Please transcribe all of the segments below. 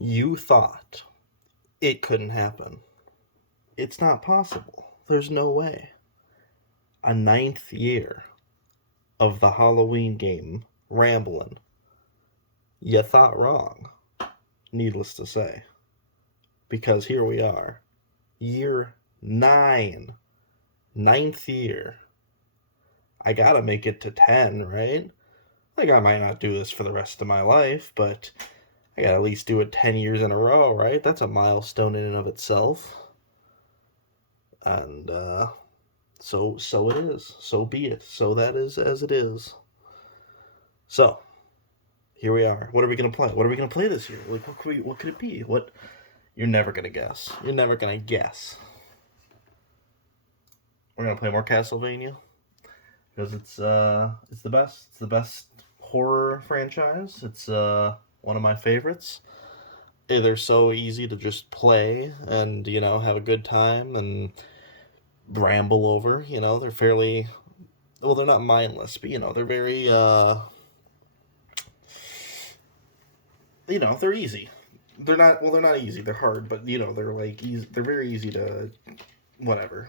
You thought it couldn't happen. It's not possible. There's no way. A ninth year of the Halloween game, Ramblin'. You thought wrong, needless to say. Because here we are. Year 9. Ninth year. I gotta make it to 10, right? Like, I might not do this for the rest of my life, but I gotta at least do it 10 years in a row, right? That's a milestone in and of itself. And, so it is. So be it. So that is as it is. So, here we are. What are we gonna play? What are we gonna play this year? Like, what could it be? What? You're never gonna guess. You're never gonna guess. We're gonna play more Castlevania because it's the best. It's the best horror franchise. It's one of my favorites. They're so easy to just play and have a good time and ramble over. They're fairly well. They're not mindless, but they're very they're easy. They're not well. They're not easy. They're hard, but they're like easy. They're very easy to whatever.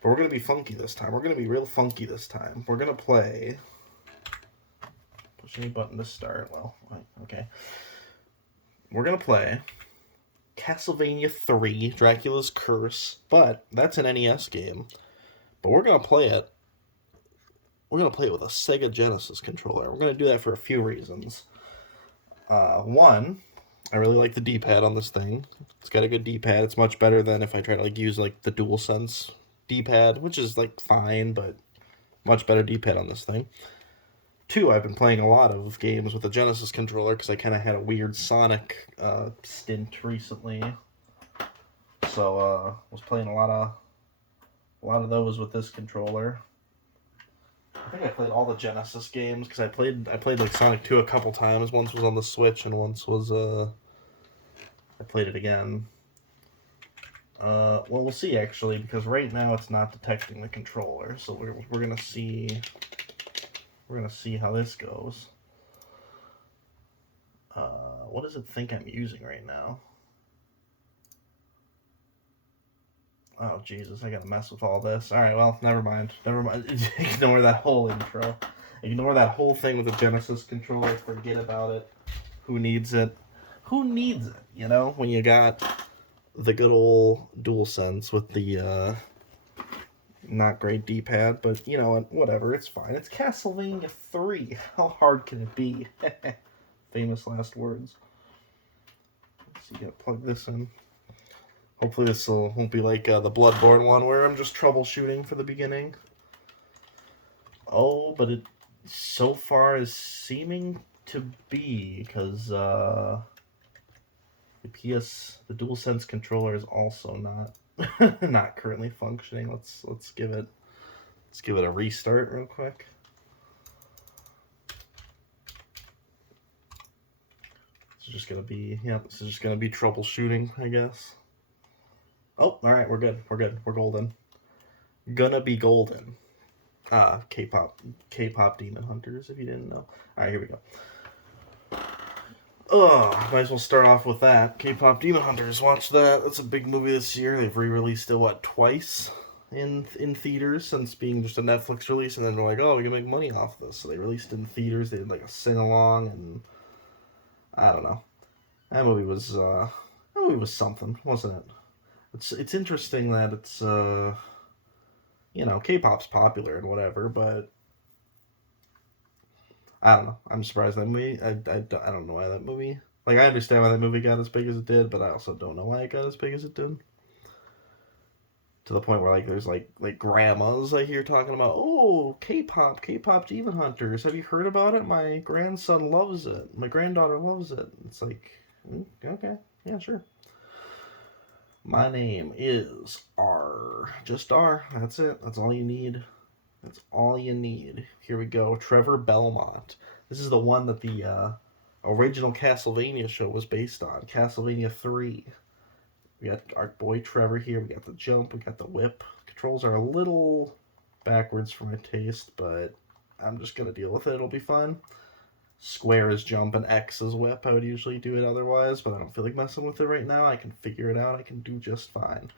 But we're gonna be funky this time. We're gonna be real funky this time. We're gonna play. Push any button to start. Well, okay. We're gonna play Castlevania 3, Dracula's Curse, but that's an NES game. But we're gonna play it. We're gonna play it with a Sega Genesis controller. We're gonna do that for a few reasons. One, I really like the D-pad on this thing. It's got a good D-pad. It's much better than if I try to use the DualSense D-pad, which is fine, but much better D-pad on this thing. Two, I've been playing a lot of games with a Genesis controller because I kind of had a weird Sonic stint recently. So was playing a lot of those with this controller. I think I played all the Genesis games because I played Sonic 2 a couple times. Once was on the Switch and once was I played it again. Well, we'll see actually, because right now it's not detecting the controller, so we're gonna see how this goes. What does it think I'm using right now? Oh Jesus, I gotta mess with all this. All right, well, never mind. Ignore that whole intro. Ignore that whole thing with the Genesis controller. Forget about it. Who needs it? Who needs it? When you got the good old DualSense with the not great D-pad, but whatever, it's fine. It's Castlevania 3. How hard can it be? Famous last words. So you gotta plug this in. Hopefully this won't be like the Bloodborne one where I'm just troubleshooting for the beginning. Oh, but it so far is seeming to be, because the DualSense controller is also not currently functioning. Let's give it a restart real quick. This is just gonna be troubleshooting, I guess. Oh, all right, we're good. We're golden. Gonna be golden. K-pop Demon Hunters, if you didn't know. All right, here we go. Might as well start off with that. K-pop Demon Hunters. Watch that. That's a big movie this year. They've re-released it twice in theaters since being just a Netflix release, and then they're like, oh, we can make money off this. So they released it in theaters. They did a sing-along, and I don't know. That movie was something, wasn't it? It's interesting that it's K-pop's popular and whatever, but I don't know. I'm surprised that movie. I don't know why that movie. I understand why that movie got as big as it did, but I also don't know why it got as big as it did. To the point where there's grandmas I hear talking about, oh, K-pop Demon Hunters. Have you heard about it? My grandson loves it. My granddaughter loves it. It's okay, yeah, sure. My name is R. Just R. That's it. That's all you need. That's all you need. Here we go. Trevor Belmont. This is the one that the original Castlevania show was based on. Castlevania 3. We got our boy Trevor here. We got the jump. We got the whip. Controls are a little backwards for my taste, but I'm just going to deal with it. It'll be fun. Square is jump and X is whip. I would usually do it otherwise, but I don't feel like messing with it right now. I can figure it out. I can do just fine.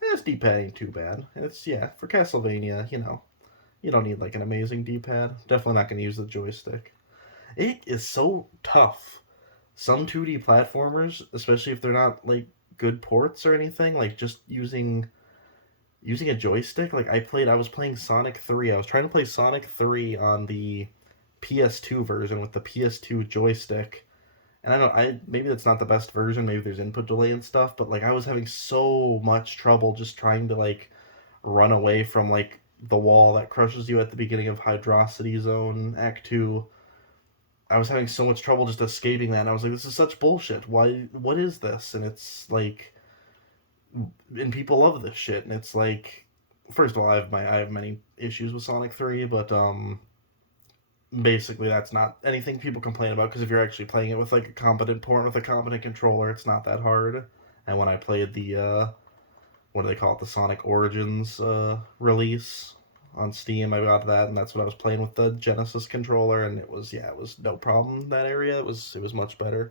This D-pad ain't too bad. It's, yeah, for Castlevania, you don't need like an amazing D-pad. Definitely not going to use the joystick. It is so tough. Some 2D platformers, especially if they're not like good ports or anything, like just using a joystick. Like I was playing Sonic 3. I was trying to play Sonic 3 on the PS2 version with the PS2 joystick. And I don't I maybe that's not the best version, maybe there's input delay and stuff, but like I was having so much trouble just trying to like run away from like the wall that crushes you at the beginning of Hydrocity Zone Act 2. I was having so much trouble just escaping that, and I was like, this is such bullshit. Why what is this? And it's like and people love this shit, and it's like first of all, I have many issues with Sonic 3, but basically that's not anything people complain about because if you're actually playing it with like a competent port with a competent controller, it's not that hard. And when I played the what do they call it, the Sonic Origins release on Steam, I got that, and that's what I was playing with the Genesis controller, and it was no problem in that area. It was much better.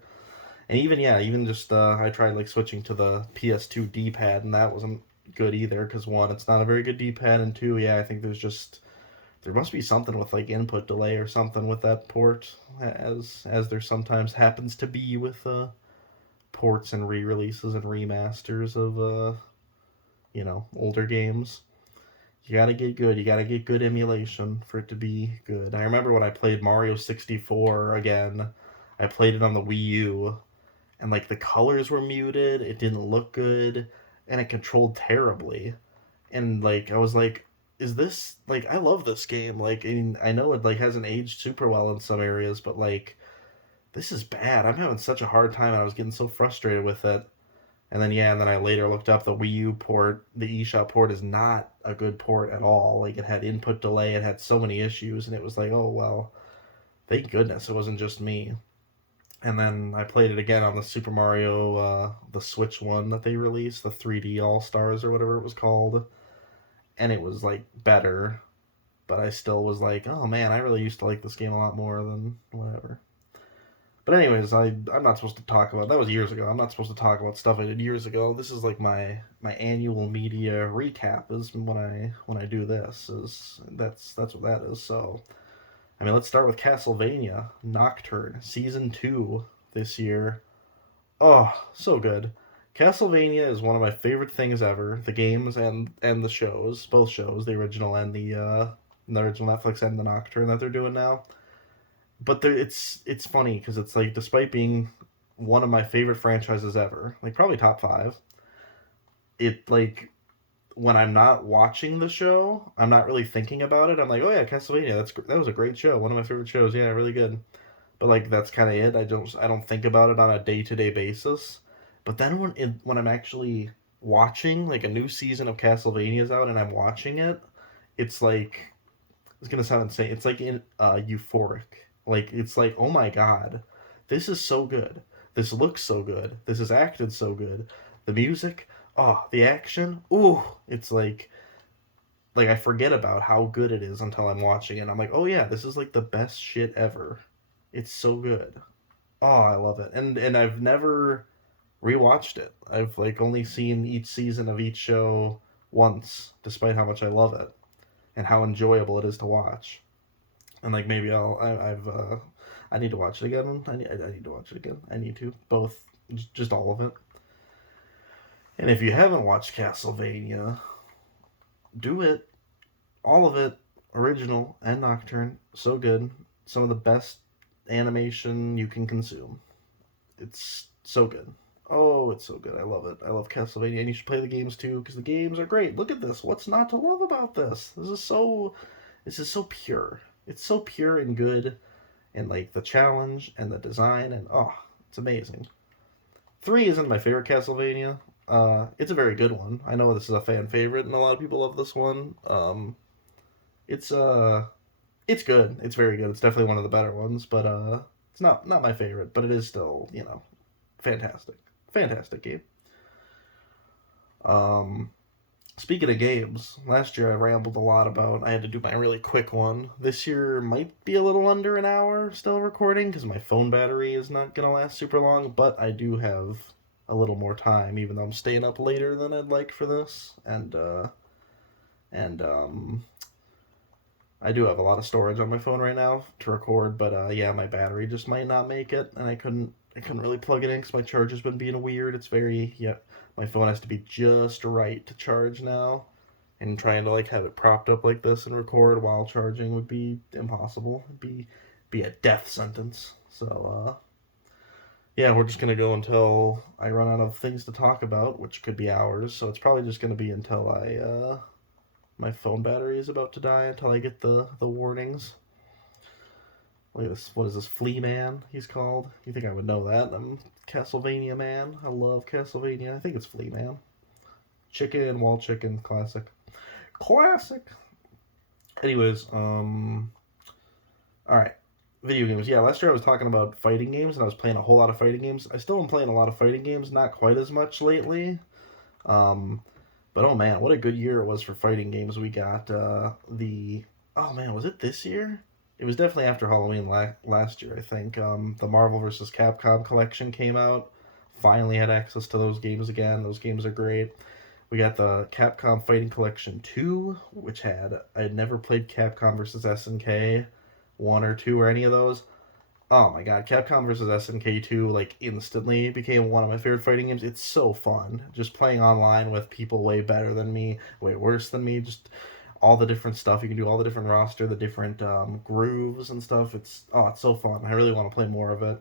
And even yeah, even just I tried like switching to the PS2 D-pad, and that wasn't good either because one, it's not a very good D-pad, and two, yeah, I think there must be something with like input delay or something with that port, as there sometimes happens to be with ports and re-releases and remasters of older games. You gotta get good. You gotta get good emulation for it to be good. I remember when I played Mario 64 again. I played it on the Wii U, and like the colors were muted. It didn't look good, and it controlled terribly. And like I was like, is this like I love this game. Like I know it like hasn't aged super well in some areas, but like this is bad. I'm having such a hard time. And I was getting so frustrated with it. And then yeah, and then I later looked up the Wii U port. The eShop port is not a good port at all. Like it had input delay. It had so many issues, and it was like, oh well, thank goodness it wasn't just me. And then I played it again on the Super Mario, the Switch one that they released, the 3D All Stars or whatever it was called, and it was like better, but I still was like, oh man, I really used to like this game a lot more than whatever. But anyways, I'm not supposed to talk about that was years ago. I'm not supposed to talk about stuff I did years ago. This is like my annual media recap is when I do this is that's what that is. So I mean, let's start with Castlevania Nocturne Season 2 this year. Oh, so good. Castlevania is one of my favorite things ever. The games and the shows, both shows, the original and the original Netflix and the Nocturne that they're doing now. But it's funny because it's like despite being one of my favorite franchises ever, like probably top 5, it like when I'm not watching the show, I'm not really thinking about it. I'm like, oh yeah, Castlevania, that was a great show, one of my favorite shows. Yeah, really good. But like that's kind of it. I don't think about it on a day to day basis. But then when I'm actually watching like a new season of Castlevania's out and I'm watching it, it's like it's gonna sound insane. It's like in euphoric. Like it's like oh my god, this is so good. This looks so good. This is acted so good. The music, oh, the action, ooh, it's like I forget about how good it is until I'm watching it. I'm like, oh yeah, this is like the best shit ever. It's so good. Oh, I love it. And I've never rewatched it. I've like only seen each season of each show once, despite how much I love it and how enjoyable it is to watch. And like maybe I need to watch it again. I need to watch it again. I need to both, just all of it. And if you haven't watched Castlevania, do it. All of it, original and Nocturne, so good. Some of the best animation you can consume. It's so good. Oh, it's so good. I love it. I love Castlevania, and you should play the games too because the games are great. Look at this. What's not to love about this? This is so pure. It's so pure and good, and like the challenge and the design, and oh, it's amazing. 3 isn't my favorite Castlevania. It's a very good one. I know this is a fan favorite, and a lot of people love this one. It's it's good. It's very good. It's definitely one of the better ones, but it's not my favorite, but it is still fantastic, fantastic game. Um, Speaking of games, last year I rambled a lot about. I had to do my really quick one. This year might be a little under an hour still recording because my phone battery is not gonna last super long. But I do have a little more time, even though I'm staying up later than I'd like for this. And I do have a lot of storage on my phone right now to record. But yeah, my battery just might not make it, and I couldn't really plug it in because my charge has been being weird. It's very yeah. My phone has to be just right to charge now, and trying to like have it propped up like this and record while charging would be impossible. It'd be a death sentence. So yeah, we're just gonna go until I run out of things to talk about, which could be hours. So it's probably just gonna be until I my phone battery is about to die until I get the warnings. Look at this. What is this? Flea Man, he's called. You think I would know that? I'm Castlevania Man. I love Castlevania. I think it's Flea Man. Chicken, wall chicken, classic. Classic. Anyways, alright. Video games. Yeah, last year I was talking about fighting games and I was playing a whole lot of fighting games. I still am playing a lot of fighting games, not quite as much lately. Um, but oh man, what a good year it was for fighting games. We got the. Oh man, was it this year? It was definitely after Halloween last year, I think. The Marvel vs. Capcom collection came out. Finally had access to those games again. Those games are great. We got the Capcom Fighting Collection 2, which I had never played Capcom vs. SNK 1 or 2 or any of those. Oh my god, Capcom vs. SNK 2 like instantly became one of my favorite fighting games. It's so fun. Just playing online with people way better than me, way worse than me, just all the different stuff you can do, all the different roster, the different grooves and stuff. It's so fun. I really want to play more of it.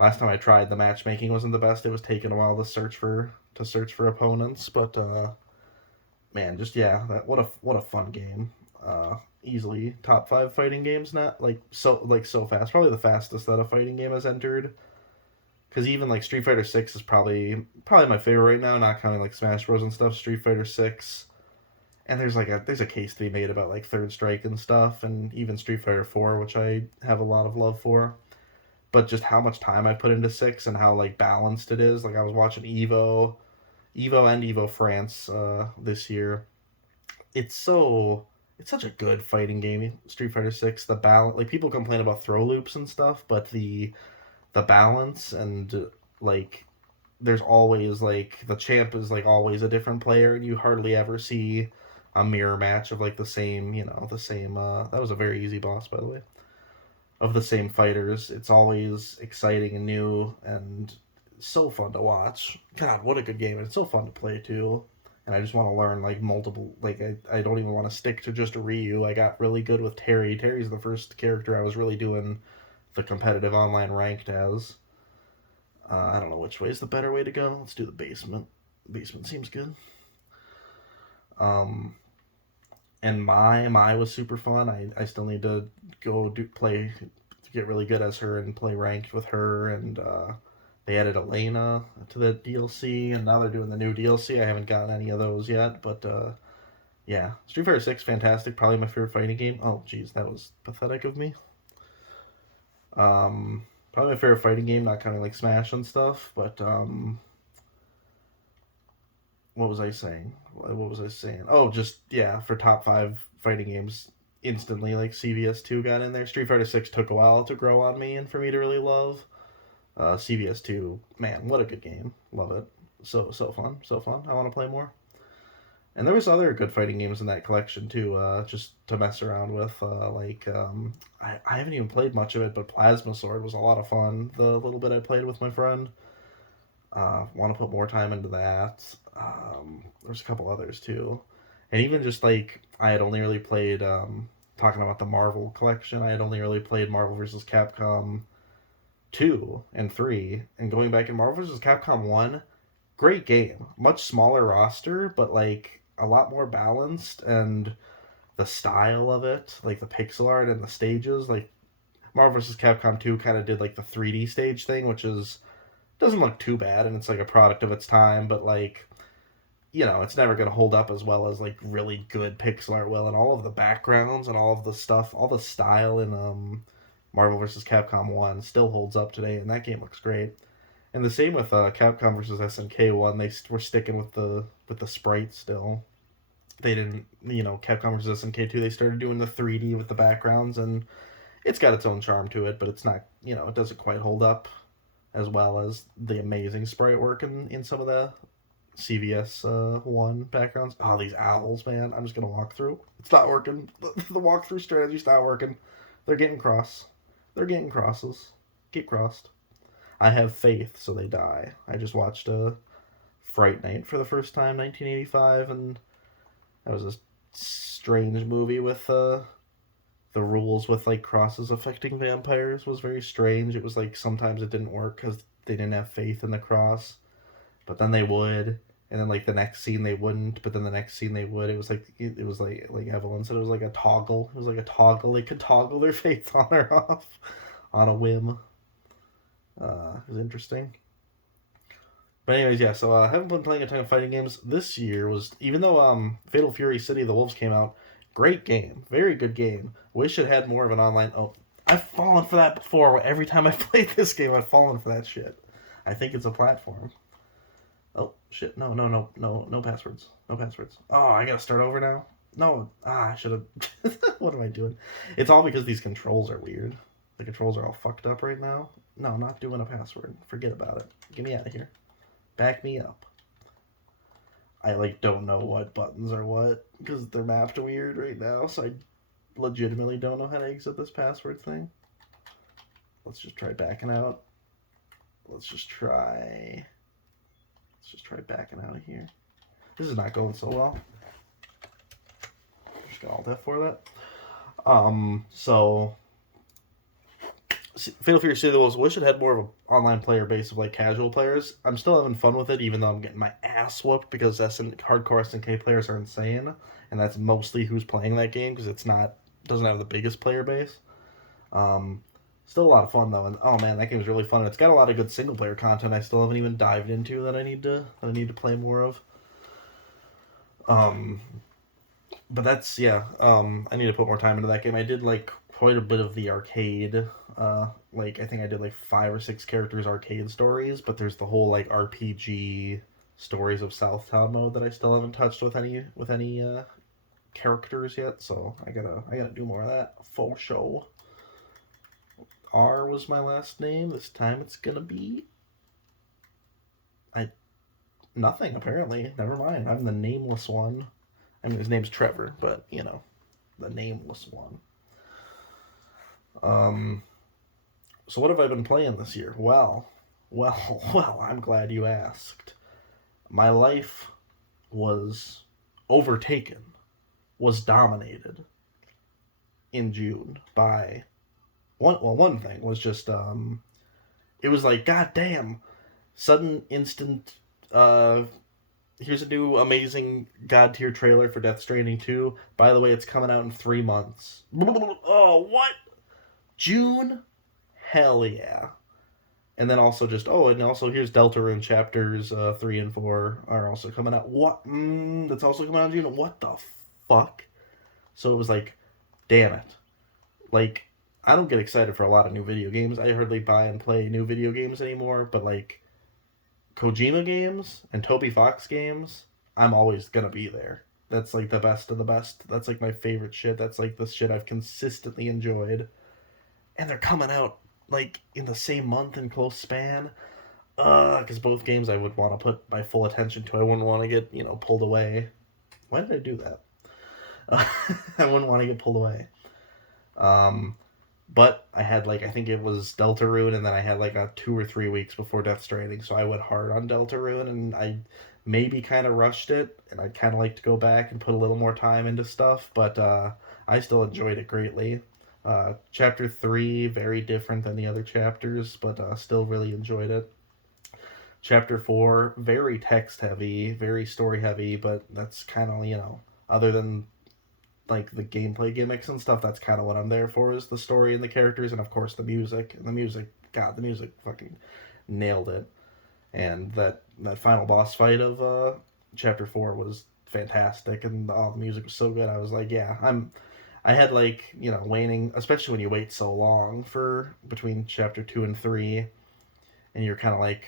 Last time I tried, the matchmaking wasn't the best. It was taking a while to search for opponents, but man, just yeah, what a fun game. Easily top 5 fighting games, not so fast. Probably the fastest that a fighting game has entered. Because even like Street Fighter 6 is probably my favorite right now, not counting like Smash Bros and stuff. Street Fighter 6, and there's a case to be made about like Third Strike and stuff, and even Street Fighter 4, which I have a lot of love for. But just how much time I put into 6 and how like balanced it is. Like I was watching Evo and Evo France this year. It's such a good fighting game. Street Fighter 6, the balance, like people complain about throw loops and stuff, but the balance and like there's always like the champ is like always a different player, and you hardly ever see a mirror match of like the same that was a very easy boss, by the way, of the same fighters. It's always exciting and new and so fun to watch. God, what a good game. And it's so fun to play too. And I just want to learn like multiple, like I don't even want to stick to just Ryu. I got really good with Terry. Terry's the first character I was really doing the competitive online ranked as. I don't know which way is the better way to go. Let's do the basement. Basement seems good. Um, and my was super fun. I still need to go play to get really good as her and play ranked with her. And they added Elena to the DLC, and now they're doing the new DLC. I haven't gotten any of those yet, but yeah, Street Fighter 6, fantastic. Probably my favorite fighting game. Oh, jeez, that was pathetic of me. Probably my favorite fighting game, not counting like Smash and stuff. But what was I saying? What was I saying? Oh, just yeah, for top 5 fighting games, instantly like CVS 2 got in there. Street Fighter 6 took a while to grow on me and for me to really love. CVS 2, man, what a good game. Love it. So fun, so fun. I want to play more. And there was other good fighting games in that collection too, just to mess around with. I haven't even played much of it, but Plasma Sword was a lot of fun. The little bit I played with my friend. Want to put more time into that. There's a couple others too, and even just like I had only really played. Talking about the Marvel collection, I had only really played Marvel vs. Capcom 2 and 3, and going back in Marvel vs. Capcom 1, great game. Much smaller roster, but like a lot more balanced, and the style of it, like the pixel art and the stages, like Marvel vs. Capcom 2 kind of did like the 3D stage thing, which is doesn't look too bad, and it's like a product of its time, but like it's never going to hold up as well as like really good pixel art will, and all of the backgrounds and all of the stuff, all the style in Marvel vs. Capcom 1 still holds up today, and that game looks great. And the same with Capcom versus SNK one. They were sticking with the sprite still. They didn't, Capcom versus SNK two. They started doing the 3D with the backgrounds, and it's got its own charm to it, but it's not, it doesn't quite hold up as well as the amazing sprite work in some of the CVS one backgrounds. Oh, these owls, man! I'm just gonna walk through. It's not working. The walkthrough strategy's not working. They're getting cross. They're getting crosses. Get crossed. I have faith, so they die. I just watched Fright Night for the first time, 1985, and that was a strange movie with the rules with like crosses affecting vampires was very strange. It was like sometimes it didn't work because they didn't have faith in the cross, but then they would, and then like the next scene they wouldn't, but then the next scene they would. It was like Evelyn said, it was like a toggle. It was like a toggle. They could toggle their faith on or off on a whim. It was interesting. But anyways, yeah. So I haven't been playing a ton of fighting games this year. Was even though Fatal Fury City of the Wolves came out, great game, very good game. Wish it had more of an online. Oh, I've fallen for that before. Every time I played this game, I've fallen for that shit. I think it's a platform. Oh shit! No passwords. No passwords. Oh, I gotta start over now. No, I should have. What am I doing? It's all because these controls are weird. The controls are all fucked up right now. No, I'm not doing a password. Forget about it. Get me out of here. Back me up. I like don't know what buttons are what because they're mapped weird right now, so I legitimately don't know how to exit this password thing. Let's just try backing out. Let's just try backing out of here. This is not going so well. Just got Alt F for that. So Fatal Fury City of the Wolves, wish it had more of an online player base of like casual players. I'm still having fun with it, even though I'm getting my ass whooped because hardcore SNK players are insane, and that's mostly who's playing that game because doesn't have the biggest player base. Still a lot of fun though, and oh man, that game is really fun. It's got a lot of good single player content I still haven't even dived into that I need to play more of. But that's I need to put more time into that game. I did like quite a bit of the arcade. Like I think I did like 5 or 6 characters arcade stories, but there's the whole like RPG stories of Southtown mode that I still haven't touched with any characters yet. So I gotta do more of that for show. R was my last name. This time it's gonna be nothing apparently. Never mind. I'm the nameless one. I mean his name's Trevor, but the nameless one. So what have I been playing this year? Well, I'm glad you asked. My life was overtaken, was dominated in June by one thing was just it was like goddamn sudden instant here's a new amazing god tier trailer for Death Stranding 2. By the way, it's coming out in 3 months. Oh, what? June? Hell yeah. And then also here's Deltarune chapters 3 and 4 are also coming out. What? That's also coming out in June. What the fuck? So it was like, damn it. Like, I don't get excited for a lot of new video games. I hardly buy and play new video games anymore, but like, Kojima games and Toby Fox games, I'm always gonna be there. That's like the best of the best. That's like my favorite shit. That's like the shit I've consistently enjoyed. And they're coming out like in the same month in close span. Because both games I would want to put my full attention to. I wouldn't want to get, pulled away. Why did I do that? I wouldn't want to get pulled away. But I had I think it was Deltarune, and then I had a 2 or 3 weeks before Death Stranding, so I went hard on Deltarune, and I maybe kind of rushed it, and I'd kind of like to go back and put a little more time into stuff, but I still enjoyed it greatly. Chapter 3, very different than the other chapters, but still really enjoyed it. Chapter 4, very text heavy, very story heavy, but that's kind of, other than the gameplay gimmicks and stuff, that's kind of what I'm there for, is the story and the characters, and of course the music. And the music fucking nailed it. And that final boss fight of chapter 4 was fantastic, and the music was so good. I was like, yeah, I had waiting, especially when you wait so long for between chapter 2 and 3, and you're kind of like,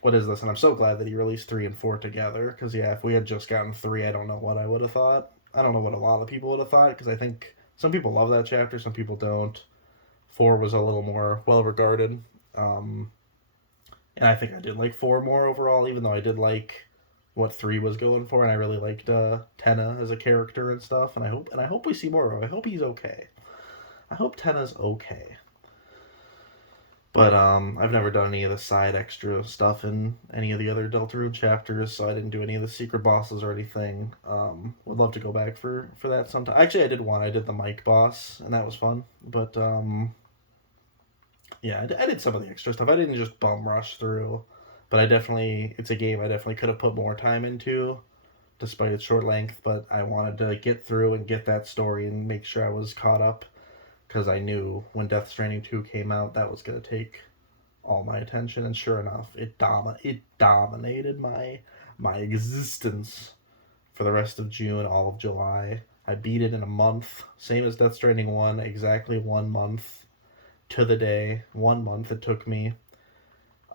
what is this? And I'm so glad that he released 3 and 4 together, because yeah, if we had just gotten 3, I don't know what I would have thought. I don't know what a lot of people would have thought, because I think some people love that chapter, some people don't. 4 was a little more well regarded. Um, and I think I did like 4 more overall, even though I did like what 3 was going for, and I really liked Tenna as a character and stuff. And I hope we see more of him. I hope he's okay. I hope Tenna's okay. But I've never done any of the side extra stuff in any of the other Deltarune chapters, so I didn't do any of the secret bosses or anything. Would love to go back for that sometime. Actually, I did one. I did the Mike boss, and that was fun. But yeah, I did some of the extra stuff. I didn't just bum rush through, but it's a game I definitely could have put more time into, despite its short length. But I wanted to get through and get that story and make sure I was caught up, because I knew when Death Stranding 2 came out, that was going to take all my attention, and sure enough, it dominated my existence for the rest of June, all of July. I beat it in a month, same as Death Stranding 1, exactly 1 month to the day. 1 month it took me.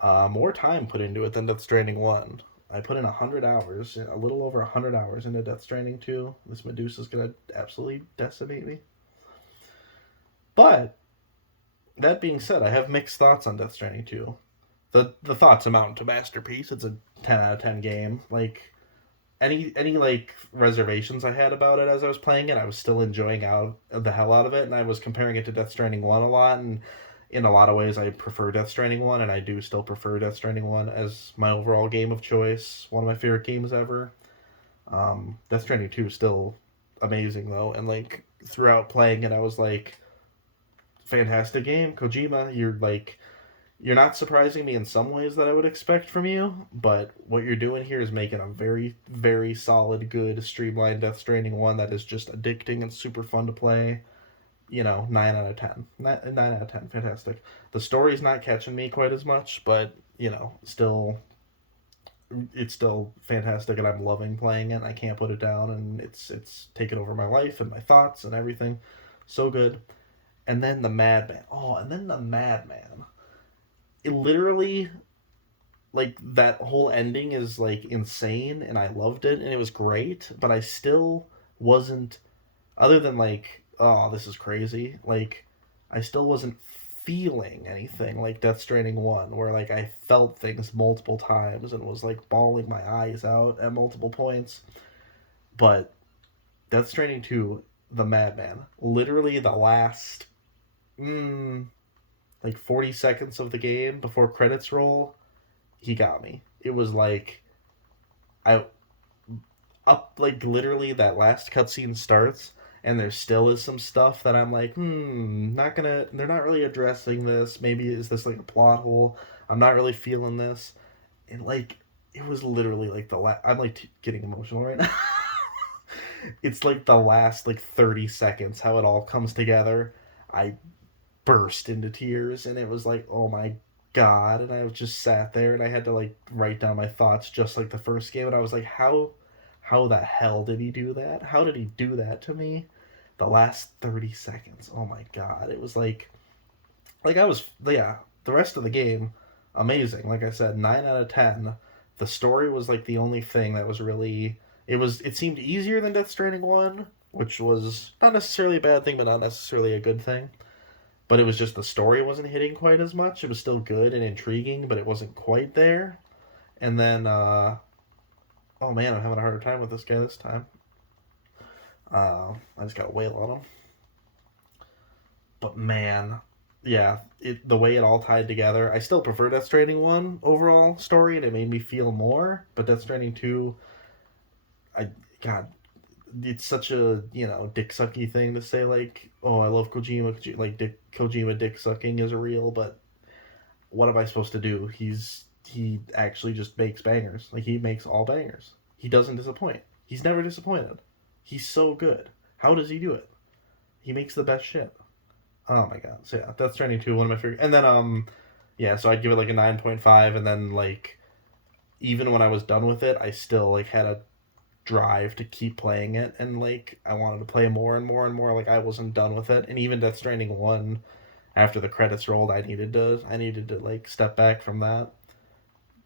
More time put into it than Death Stranding 1. I put in 100 hours, a little over 100 hours into Death Stranding 2. This Medusa's gonna absolutely decimate me. But that being said, I have mixed thoughts on Death Stranding 2. The thoughts amount to masterpiece. It's a 10 out of 10 game. Like any like reservations I had about it as I was playing it, I was still enjoying the hell out of it, and I was comparing it to Death Stranding 1 a lot, and in a lot of ways I prefer Death Stranding 1, and I do still prefer Death Stranding 1 as my overall game of choice, one of my favorite games ever. Death Stranding 2 is still amazing though, and like throughout playing it I was like, fantastic game, Kojima. You're not surprising me in some ways that I would expect from you, but what you're doing here is making a very, very solid, good, streamlined Death Stranding 1 that is just addicting and super fun to play. 9 out of 10. 9 out of 10, fantastic. The story's not catching me quite as much, but, it's still fantastic, and I'm loving playing it. I can't put it down, and it's taken over my life and my thoughts and everything. So good. And then the Madman. Oh, and then the Madman. It literally, like, that whole ending is like insane, and I loved it, and it was great, but I still wasn't, other than like, oh, this is crazy, like, I still wasn't feeling anything like Death Stranding 1, where like I felt things multiple times and was like bawling my eyes out at multiple points. But Death Stranding 2, the Madman, literally the last like 40 seconds of the game before credits roll, he got me. It was like, I up, like, literally that last cutscene starts, and there still is some stuff that I'm like, they're not really addressing this. Maybe is this like a plot hole? I'm not really feeling this. And like, it was literally like I'm like getting emotional right now. It's like the last like 30 seconds, how it all comes together. I burst into tears, and it was like, oh my god. And I was just sat there, and I had to like write down my thoughts just like the first game, and I was like, how the hell did he do that? How did he do that to me? The last 30 seconds, oh my god. It was like I was, yeah, the rest of the game, amazing. Like I said, 9 out of 10. The story was like the only thing that was really, it seemed easier than Death Stranding 1, which was not necessarily a bad thing, but not necessarily a good thing. But it was just the story wasn't hitting quite as much. It was still good and intriguing, but it wasn't quite there. And then, oh man, I'm having a harder time with this guy this time. I just got to wail on him. But man, yeah, the way it all tied together. I still prefer Death Stranding 1 overall story, and it made me feel more. But Death Stranding 2, God, it's such a, dick sucky thing to say, like, oh, I love Kojima, like, Kojima dick sucking is real, but what am I supposed to do? He actually just makes bangers. Like, he makes all bangers. He doesn't disappoint. He's never disappointed. He's so good. How does he do it? He makes the best shit. Oh my god. So yeah, Death Stranding 2, one of my favorite. And then yeah, so I'd give it like a 9.5, and then like, even when I was done with it, I still like had a drive to keep playing it, and like I wanted to play more and more and more. Like, I wasn't done with it. And even Death Stranding 1, after the credits rolled, I needed to like step back from that.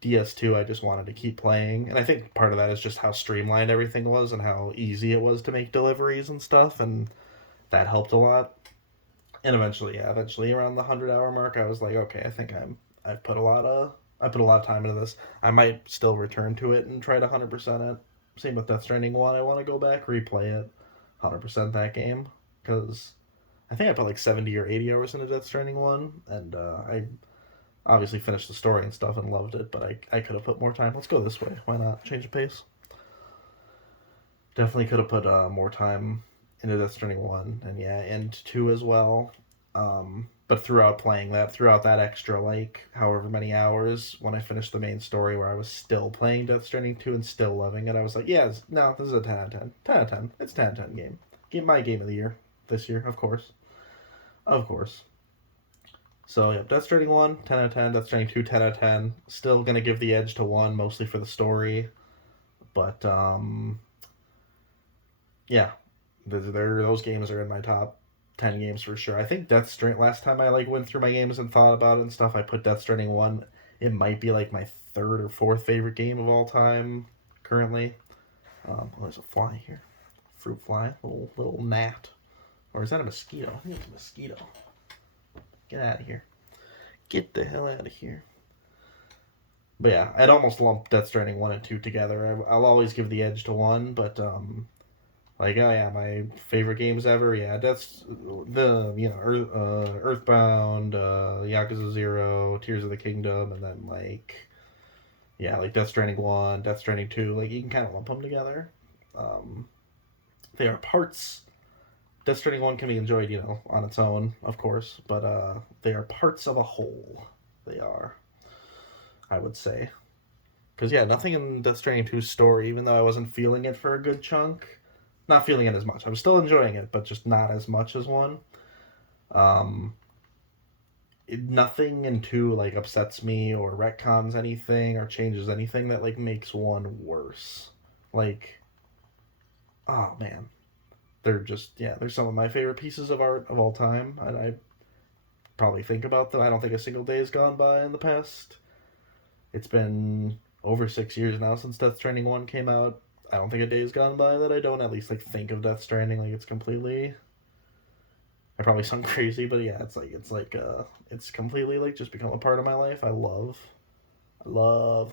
DS2, I just wanted to keep playing, and I think part of that is just how streamlined everything was and how easy it was to make deliveries and stuff, and that helped a lot. And eventually around the 100 hour mark, I was like, okay, I think I put a lot of time into this. I might still return to it and try to 100% it. Same with Death Stranding 1. I want to go back, replay it, 100% that game, because I think I put like 70 or 80 hours into Death Stranding 1, and I obviously finished the story and stuff and loved it, but I could have put more time. Let's go this way. Why not? Change the pace. Definitely could have put more time into Death Stranding 1, and yeah, and 2 as well. But throughout that extra, like, however many hours, when I finished the main story where I was still playing Death Stranding 2 and still loving it, I was like, yeah, no, this is a 10 out of 10. 10 out of 10. It's 10 out of 10 game. My game of the year this year, of course. Of course. So, yeah, Death Stranding 1, 10 out of 10. Death Stranding 2, 10 out of 10. Still going to give the edge to 1, mostly for the story. But, yeah, those games are in my top 10 games for sure. I think Death Stranding, last time I like went through my games and thought about it and stuff, I put Death Stranding 1. It might be like my third or fourth favorite game of all time currently. Oh, there's a fly here. Fruit fly, little gnat. Or is that a mosquito? I think it's a mosquito. Get out of here. Get the hell out of here. But yeah, I'd almost lump Death Stranding 1 and 2 together. I'll always give the edge to 1, but like, oh yeah, my favorite games ever. Yeah, that's Earthbound, Yakuza 0, Tears of the Kingdom, and then like, yeah, like Death Stranding 1, Death Stranding 2. Like, you can kind of lump them together. Um, they are parts. Death Stranding 1 can be enjoyed, on its own, of course, but they are parts of a whole. They are, I would say. Because, yeah, nothing in Death Stranding 2's story, even though I wasn't feeling it for a good chunk, not feeling it as much. I was still enjoying it, but just not as much as 1. Um, Nothing in 2, like, upsets me or retcons anything or changes anything that, like, makes 1 worse. Like, oh, man. They're some of my favorite pieces of art of all time. And I probably think about them. I don't think a single day has gone by in the past. It's been over 6 years now since Death Stranding 1 came out. I don't think a day's gone by that I don't at least like think of Death Stranding like it's completely. I probably sound crazy, but yeah, it's completely like just become a part of my life. I love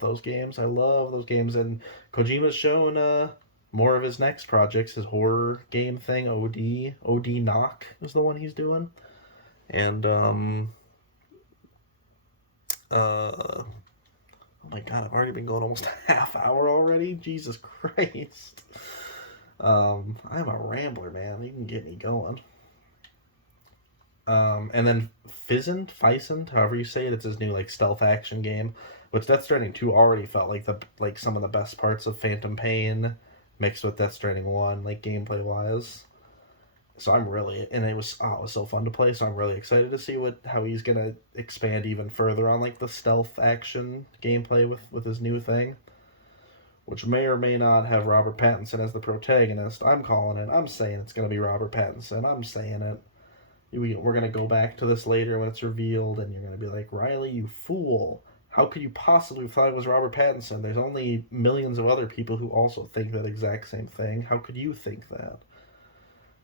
those games. I love those games, and Kojima's shown more of his next projects, his horror game thing. OD Knock is the one he's doing, and oh my god, I've already been going almost a half hour already. Jesus Christ. I'm a rambler, man. You can get me going. And then Physant, however you say it, it's his new like stealth action game, which Death Stranding 2 already felt like some of the best parts of Phantom Pain mixed with Death Stranding 1, like gameplay wise. So it was so fun to play. So I'm really excited to see how he's gonna expand even further on like the stealth action gameplay with his new thing, which may or may not have Robert Pattinson as the protagonist. I'm calling it. I'm saying it's gonna be Robert Pattinson. I'm saying it. We're gonna go back to this later when it's revealed, and you're gonna be like, Riley, you fool! How could you possibly thought it was Robert Pattinson? There's only millions of other people who also think that exact same thing. How could you think that?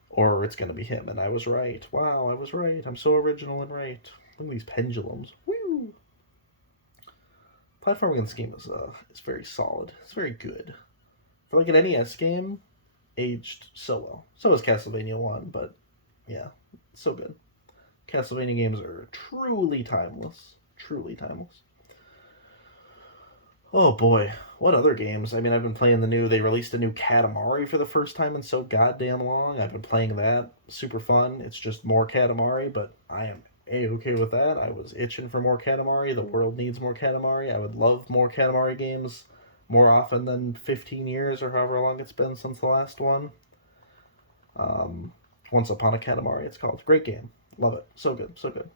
Or it's gonna be him, and I was right. Wow, I was right. I'm so original and right. Look at these pendulums. Woo! Platforming in this game is very solid. It's very good. For like an NES game, aged so well. So is Castlevania 1, but yeah, so good. Castlevania games are truly timeless. Truly timeless. Oh boy, what other games? I mean, I've been playing they released a new Katamari for the first time in so goddamn long. I've been playing that. Super fun. It's just more Katamari, but I am A-okay with that. I was itching for more Katamari. The world needs more Katamari. I would love more Katamari games more often than 15 years or however long it's been since the last one. Once Upon a Katamari, it's called. Great game. Love it. So good. So good.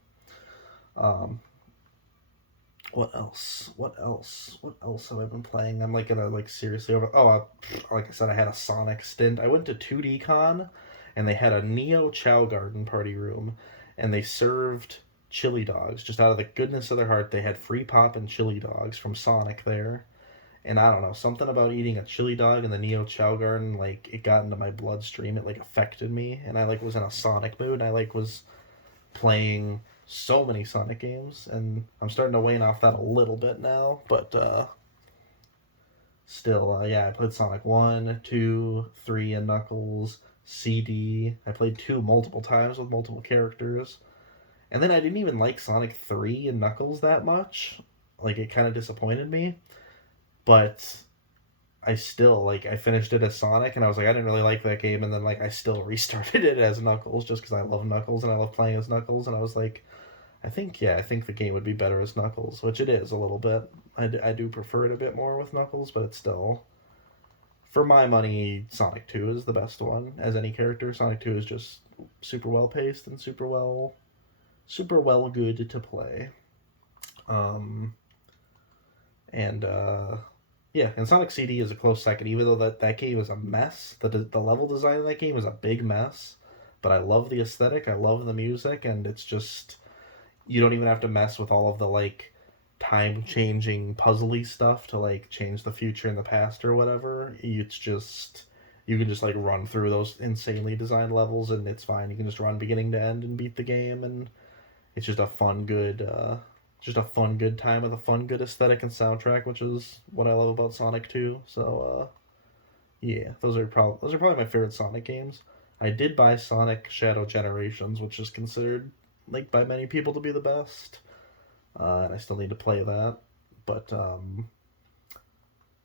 What else? What else? What else have I been playing? I'm like gonna like seriously over. Oh, like I said, I had a Sonic stint. I went to 2D Con, and they had a Neo Chow Garden party room, and they served chili dogs. Just out of the goodness of their heart, they had free pop and chili dogs from Sonic there. And I don't know, something about eating a chili dog in the Neo Chow Garden, like, it got into my bloodstream. It, like, affected me. And I, like, was in a Sonic mood. I, like, was playing so many Sonic games. And I'm starting to wane off that a little bit now. But, still, yeah, I played Sonic 1, 2, 3, and Knuckles, CD. I played 2 multiple times with multiple characters. And then I didn't even like Sonic 3 and Knuckles that much. Like, it kind of disappointed me. But I still, like, I finished it as Sonic, and I was like, I didn't really like that game, and then, like, I still restarted it as Knuckles, just because I love Knuckles, and I love playing as Knuckles, and I was like, I think the game would be better as Knuckles, which it is a little bit. I do prefer it a bit more with Knuckles, but it's still, for my money, Sonic 2 is the best one as any character. Sonic 2 is just super well paced and super well good to play. Um, and yeah, and Sonic CD is a close second, even though that game is a mess. The level design of that game is a big mess, but I love the aesthetic, I love the music, and it's just, you don't even have to mess with all of the, like, time changing puzzly stuff to, like, change the future and the past or whatever. It's just, you can just, like, run through those insanely designed levels and it's fine. You can just run beginning to end and beat the game, and it's just a fun good time with a fun good aesthetic and soundtrack, which is what I love about Sonic 2. So yeah, those are probably my favorite Sonic games. I did buy Sonic Shadow Generations, which is considered, like, by many people to be the best. And I still need to play that. But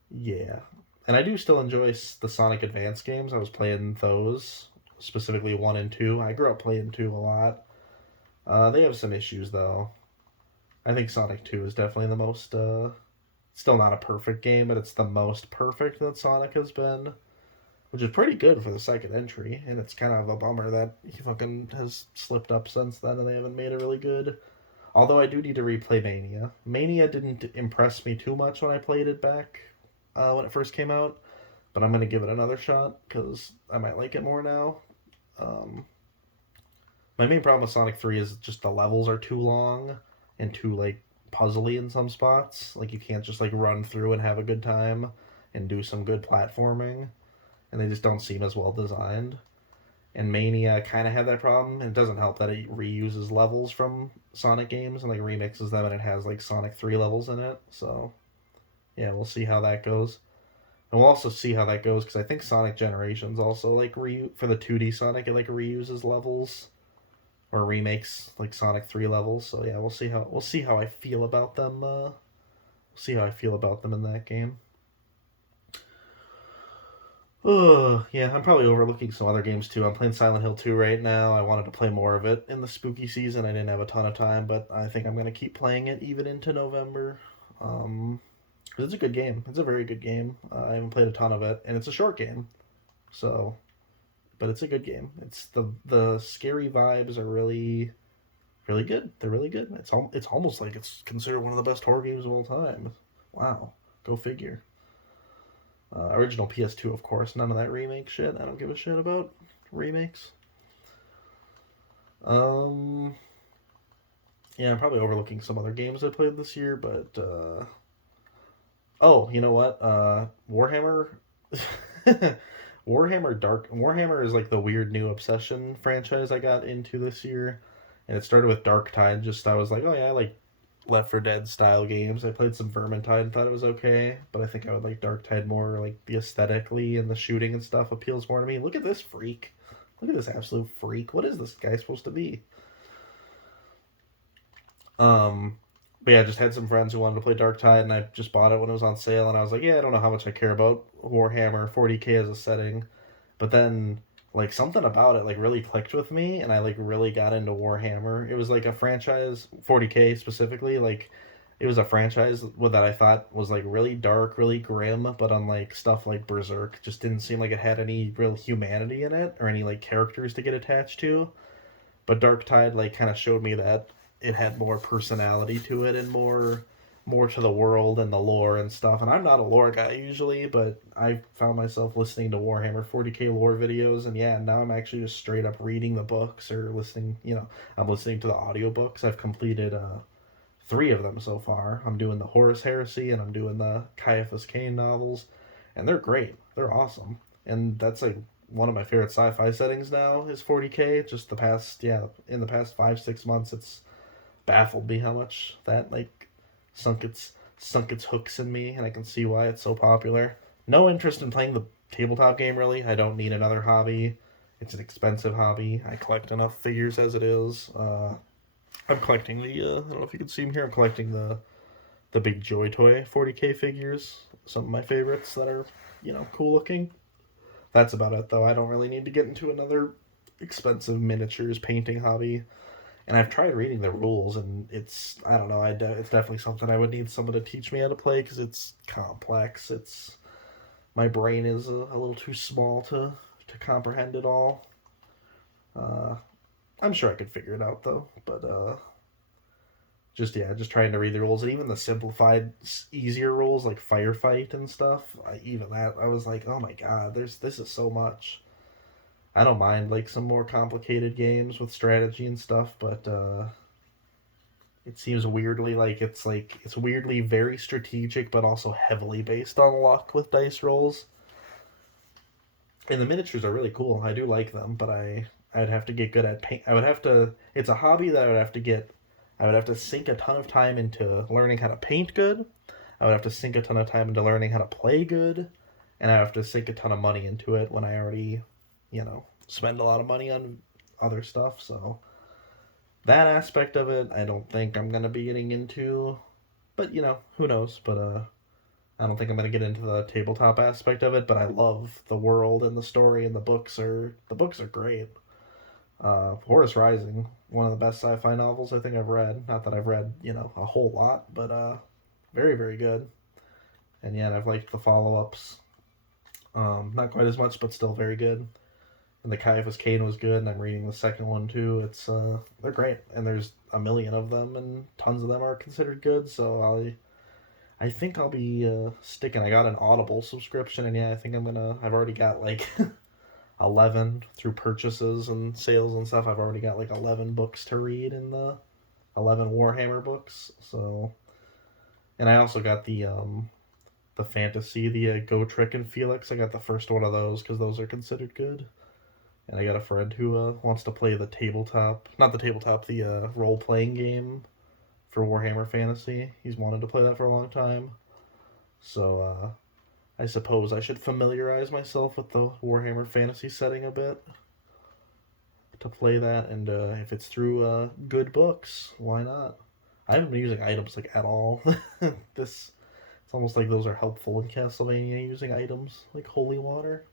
yeah, and I do still enjoy the Sonic Advance games. I was playing those, specifically 1 and 2. I grew up playing 2 a lot. They have some issues though. I think Sonic 2 is definitely the most, still not a perfect game, but it's the most perfect that Sonic has been, which is pretty good for the second entry, and it's kind of a bummer that he fucking has slipped up since then and they haven't made it really good. Although I do need to replay Mania. Mania didn't impress me too much when I played it back when it first came out, but I'm going to give it another shot because I might like it more now. Um, my main problem with Sonic 3 is just the levels are too long and too, like, puzzly in some spots. Like, you can't just, like, run through and have a good time and do some good platforming, and they just don't seem as well designed. And Mania kind of had that problem. It doesn't help that it reuses levels from Sonic games and, like, remixes them, and it has, like, Sonic 3 levels in it. So yeah, we'll see how that goes. And we'll also see how that goes because I think Sonic Generations also, like, for the 2D Sonic, it, like, reuses levels or remakes, like, Sonic 3 levels. So yeah, we'll see how I feel about them. See how I feel about them in that game. Yeah, I'm probably overlooking some other games too. I'm playing Silent Hill 2 right now. I wanted to play more of it in the spooky season. I didn't have a ton of time, but I think I'm going to keep playing it even into November. 'Cause it's a good game. It's a very good game. I haven't played a ton of it, and it's a short game. So, but it's a good game. It's the scary vibes are really really good. They're really good. It's almost like it's considered one of the best horror games of all time. Wow, go figure. Original PS2, of course. None of that remake shit. I don't give a shit about remakes. Um, yeah, I'm probably overlooking some other games I played this year, but oh, you know what? Warhammer. Warhammer is like the weird new obsession franchise I got into this year, and it started with Dark Tide. Just I was like, oh yeah, I like Left 4 Dead style games. I played some Vermintide and thought it was okay, but I think I would like Dark Tide more. Like the aesthetically and the shooting and stuff appeals more to me. Look at this freak. Look at this absolute freak. What is this guy supposed to be? Um, but yeah, I just had some friends who wanted to play Dark Tide, and I just bought it when it was on sale, and I was like, yeah, I don't know how much I care about Warhammer 40K as a setting, but then like something about it like really clicked with me, and I like really got into Warhammer. It was like a franchise, 40K specifically, like it was a franchise that I thought was like really dark, really grim, but unlike stuff like Berserk, just didn't seem like it had any real humanity in it or any like characters to get attached to. But Dark Tide like kind of showed me that it had more personality to it and more more to the world and the lore and stuff. And I'm not a lore guy usually, but I found myself listening to Warhammer 40k lore videos, and yeah, now I'm actually just straight up reading the books or listening. I'm listening to the audiobooks. I've completed three of them so far. I'm doing the Horus Heresy and I'm doing the Caiaphas Cain novels, and they're great. They're awesome, and that's like one of my favorite sci-fi settings now is 40k. Just in the past 5-6 months, it's baffled me how much that like sunk its hooks in me, and I can see why it's so popular. No interest in playing the tabletop game really. I don't need another hobby. It's an expensive hobby. I collect enough figures as it is. I'm collecting the. I don't know if you can see them here. I'm collecting the big Joy Toy 40k figures. Some of my favorites that are cool looking. That's about it though. I don't really need to get into another expensive miniatures painting hobby. And I've tried reading the rules, and it's I don't know. It's definitely something I would need someone to teach me how to play because it's complex. It's my brain is a little too small to comprehend it all. Uh, I'm sure I could figure it out though, but just trying to read the rules, and even the simplified, easier rules like firefight and stuff. Even that, I was like, oh my god, this is so much. I don't mind like some more complicated games with strategy and stuff, but it seems it's weirdly very strategic, but also heavily based on luck with dice rolls. And the miniatures are really cool. I do like them, but I'd have to get good at paint. I would have to. It's a hobby that I would have to get. I would have to sink a ton of time into learning how to paint good. I would have to sink a ton of time into learning how to play good, and I have to sink a ton of money into it when I already, spend a lot of money on other stuff. So that aspect of it, I don't think I'm gonna be getting into. But who knows? But I don't think I'm gonna get into the tabletop aspect of it. But I love the world and the story, and the books are great. Horus Rising, one of the best sci-fi novels I think I've read. Not that I've read a whole lot, but very very good. And yeah, I've liked the follow-ups. Not quite as much, but still very good. And the Caiaphas Cain was good, and I'm reading the second one too. It's they're great, and there's a million of them, and tons of them are considered good. So I think I'll be sticking. I got an Audible subscription, and yeah, I think I've already got like 11 through purchases and sales and stuff. I've already got like 11 books to read in the 11 Warhammer books. So, and I also got the fantasy, the Go Trick and Felix. I got the first one of those because those are considered good. And I got a friend who wants to play the tabletop, not the tabletop, the role playing game for Warhammer Fantasy. He's wanted to play that for a long time. So I suppose I should familiarize myself with the Warhammer Fantasy setting a bit to play that. And if it's through good books, why not? I haven't been using items like at all. It's almost like those are helpful in Castlevania, using items like holy water.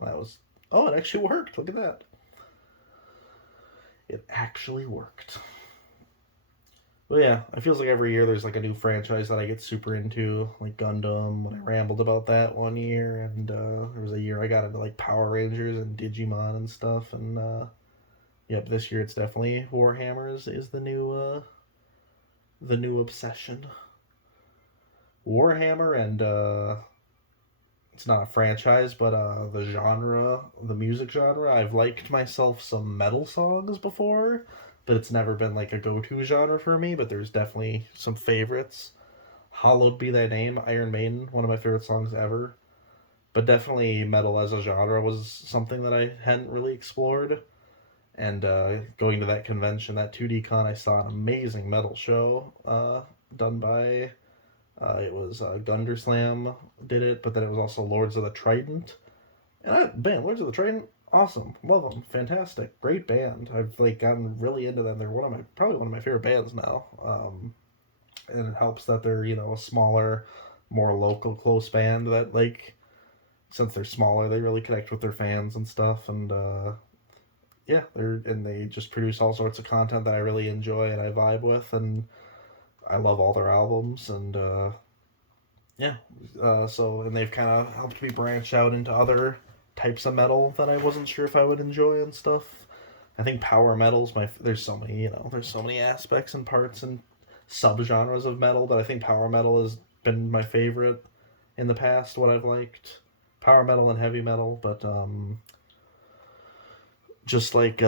That was Oh, it actually worked. Look at that. It actually worked. But yeah, it feels like every year there's like a new franchise that I get super into, like Gundam, when I rambled about that one year, and there was a year I got into like Power Rangers and Digimon and stuff, and yep, this year it's definitely Warhammers is the new obsession. Warhammer and it's not a franchise, but the music genre, I've liked myself some metal songs before, but it's never been like a go-to genre for me, but there's definitely some favorites. Hallowed Be Thy Name, Iron Maiden, one of my favorite songs ever. But definitely metal as a genre was something that I hadn't really explored. And going to that convention, that 2D Con, I saw an amazing metal show done by it was Gunderslam did it, but then it was also Lords of the Trident. And Lords of the Trident, awesome, love them, fantastic, great band. I've like gotten really into them. They're probably one of my favorite bands now. And it helps that they're a smaller, more local, close band that like since they're smaller, they really connect with their fans and stuff. And yeah, they just produce all sorts of content that I really enjoy and I vibe with, and I love all their albums, and yeah, and they've kind of helped me branch out into other types of metal that I wasn't sure if I would enjoy and stuff. I think power metal's there's so many aspects and parts and subgenres of metal, but I think power metal has been my favorite in the past. What I've liked, power metal and heavy metal, but just like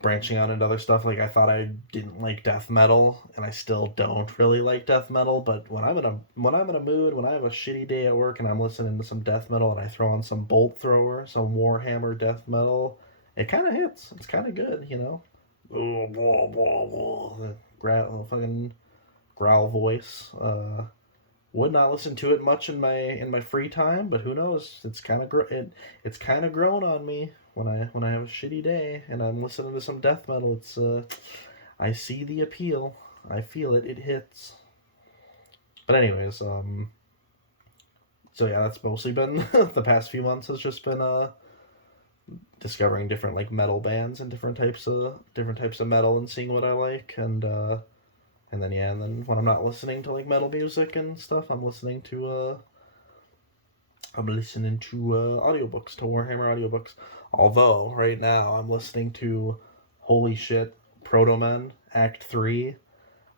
branching out into other stuff. Like I thought I didn't like death metal, and I still don't really like death metal. But when I'm in a mood, when I have a shitty day at work, and I'm listening to some death metal, and I throw on some Bolt Thrower, some Warhammer death metal, it kind of hits. It's kind of good, you know. Oh, blah, blah, blah. The fucking growl voice. Would not listen to it much in my free time, but who knows? It's kind of grown on me when I have a shitty day and I'm listening to some death metal. It's I see the appeal. I feel it. It hits. But anyways, so yeah, that's mostly been the past few months has just been discovering different like metal bands and different types of metal and seeing what I like and then yeah, and then when I'm not listening to like metal music and stuff, I'm listening to audiobooks, to Warhammer audiobooks. Although right now I'm listening to holy shit, Proto Men Act 3.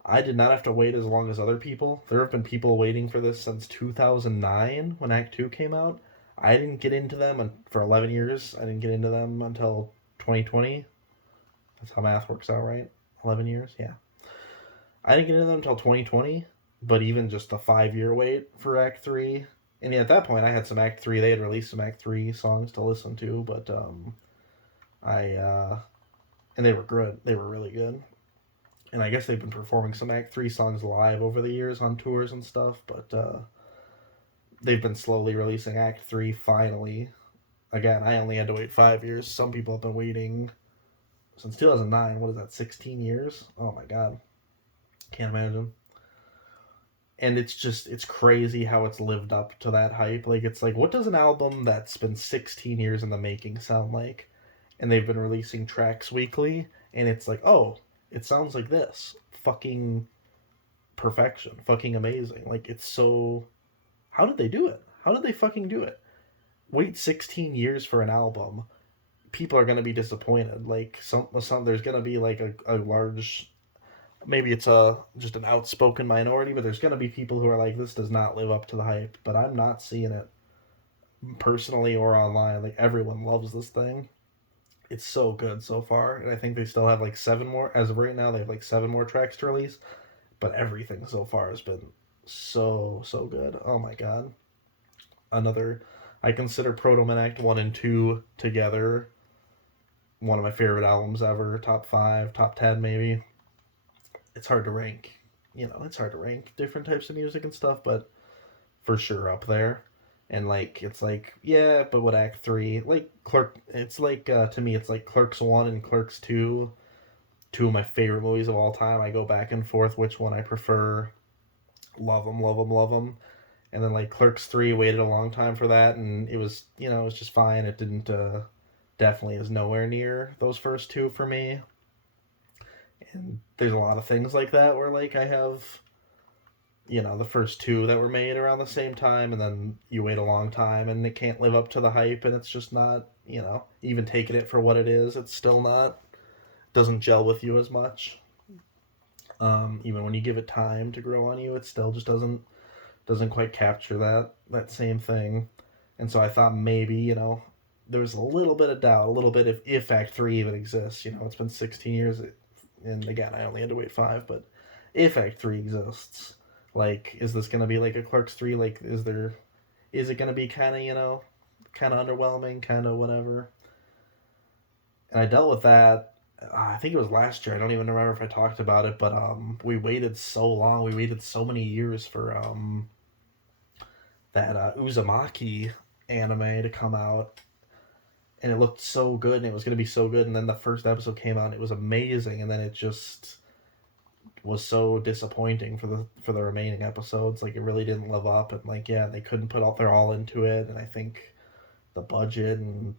I did not have to wait as long as other people. There have been people waiting for this since 2009 when Act 2 came out. I didn't get into them for 11 years. I didn't get into them until 2020. That's how math works out, right? 11 years? Yeah. I didn't get into them until 2020, but even just the 5 year wait for Act 3. And at that point, I had some Act 3. They had released some Act 3 songs to listen to, but and they were good. They were really good. And I guess they've been performing some Act 3 songs live over the years on tours and stuff, but they've been slowly releasing Act 3 finally. Again, I only had to wait 5 years. Some people have been waiting since 2009. What is that, 16 years? Oh my god. Can't imagine. And it's crazy how it's lived up to that hype. Like, it's like, what does an album that's been 16 years in the making sound like? And they've been releasing tracks weekly, and it's like, oh, it sounds like this. Fucking perfection. Fucking amazing. Like, it's so. How did they do it? How did they fucking do it? Wait 16 years for an album. People are gonna be disappointed. Like, some there's gonna be like a large, maybe it's just an outspoken minority, but there's going to be people who are like, this does not live up to the hype. But I'm not seeing it personally or online. Like, everyone loves this thing. It's so good so far, and I think they still have like 7 more as of right now. They have like 7 more tracks to release, but everything so far has been so good. Oh my god. Another, I consider Proto Man Act 1 and 2 together one of my favorite albums ever. Top 5, top 10 maybe. It's hard to rank. It's hard to rank different types of music and stuff, but for sure up there. And like, it's like, yeah, but what Act 3? Like it's like to me, it's like Clerks 1 and Clerks 2, two of my favorite movies of all time. I go back and forth which one I prefer. Love them, love them, love them. And then like Clerks 3, waited a long time for that, and it was it was just fine. It didn't definitely is nowhere near those first two for me. And there's a lot of things like that where like I have the first two that were made around the same time, and then you wait a long time and it can't live up to the hype, and it's just not, even taking it for what it is, it's still not, doesn't gel with you as much. Even when you give it time to grow on you, it still just doesn't quite capture that same thing. And so I thought maybe, there was a little bit of doubt, a little bit if Act 3 even exists. It's been 16 years, and again, I only had to wait 5, but if Act 3 exists, like, is this going to be like a Clerks 3? Like, is it going to be kind of, kind of underwhelming, kind of whatever? And I dealt with that, I think it was last year. I don't even remember if I talked about it, but we waited so long. We waited so many years for that Uzumaki anime to come out. And it looked so good, and it was going to be so good. And then the first episode came out, and it was amazing. And then it just was so disappointing for the remaining episodes. Like, it really didn't live up. And like, yeah, they couldn't put all their all into it. And I think the budget, and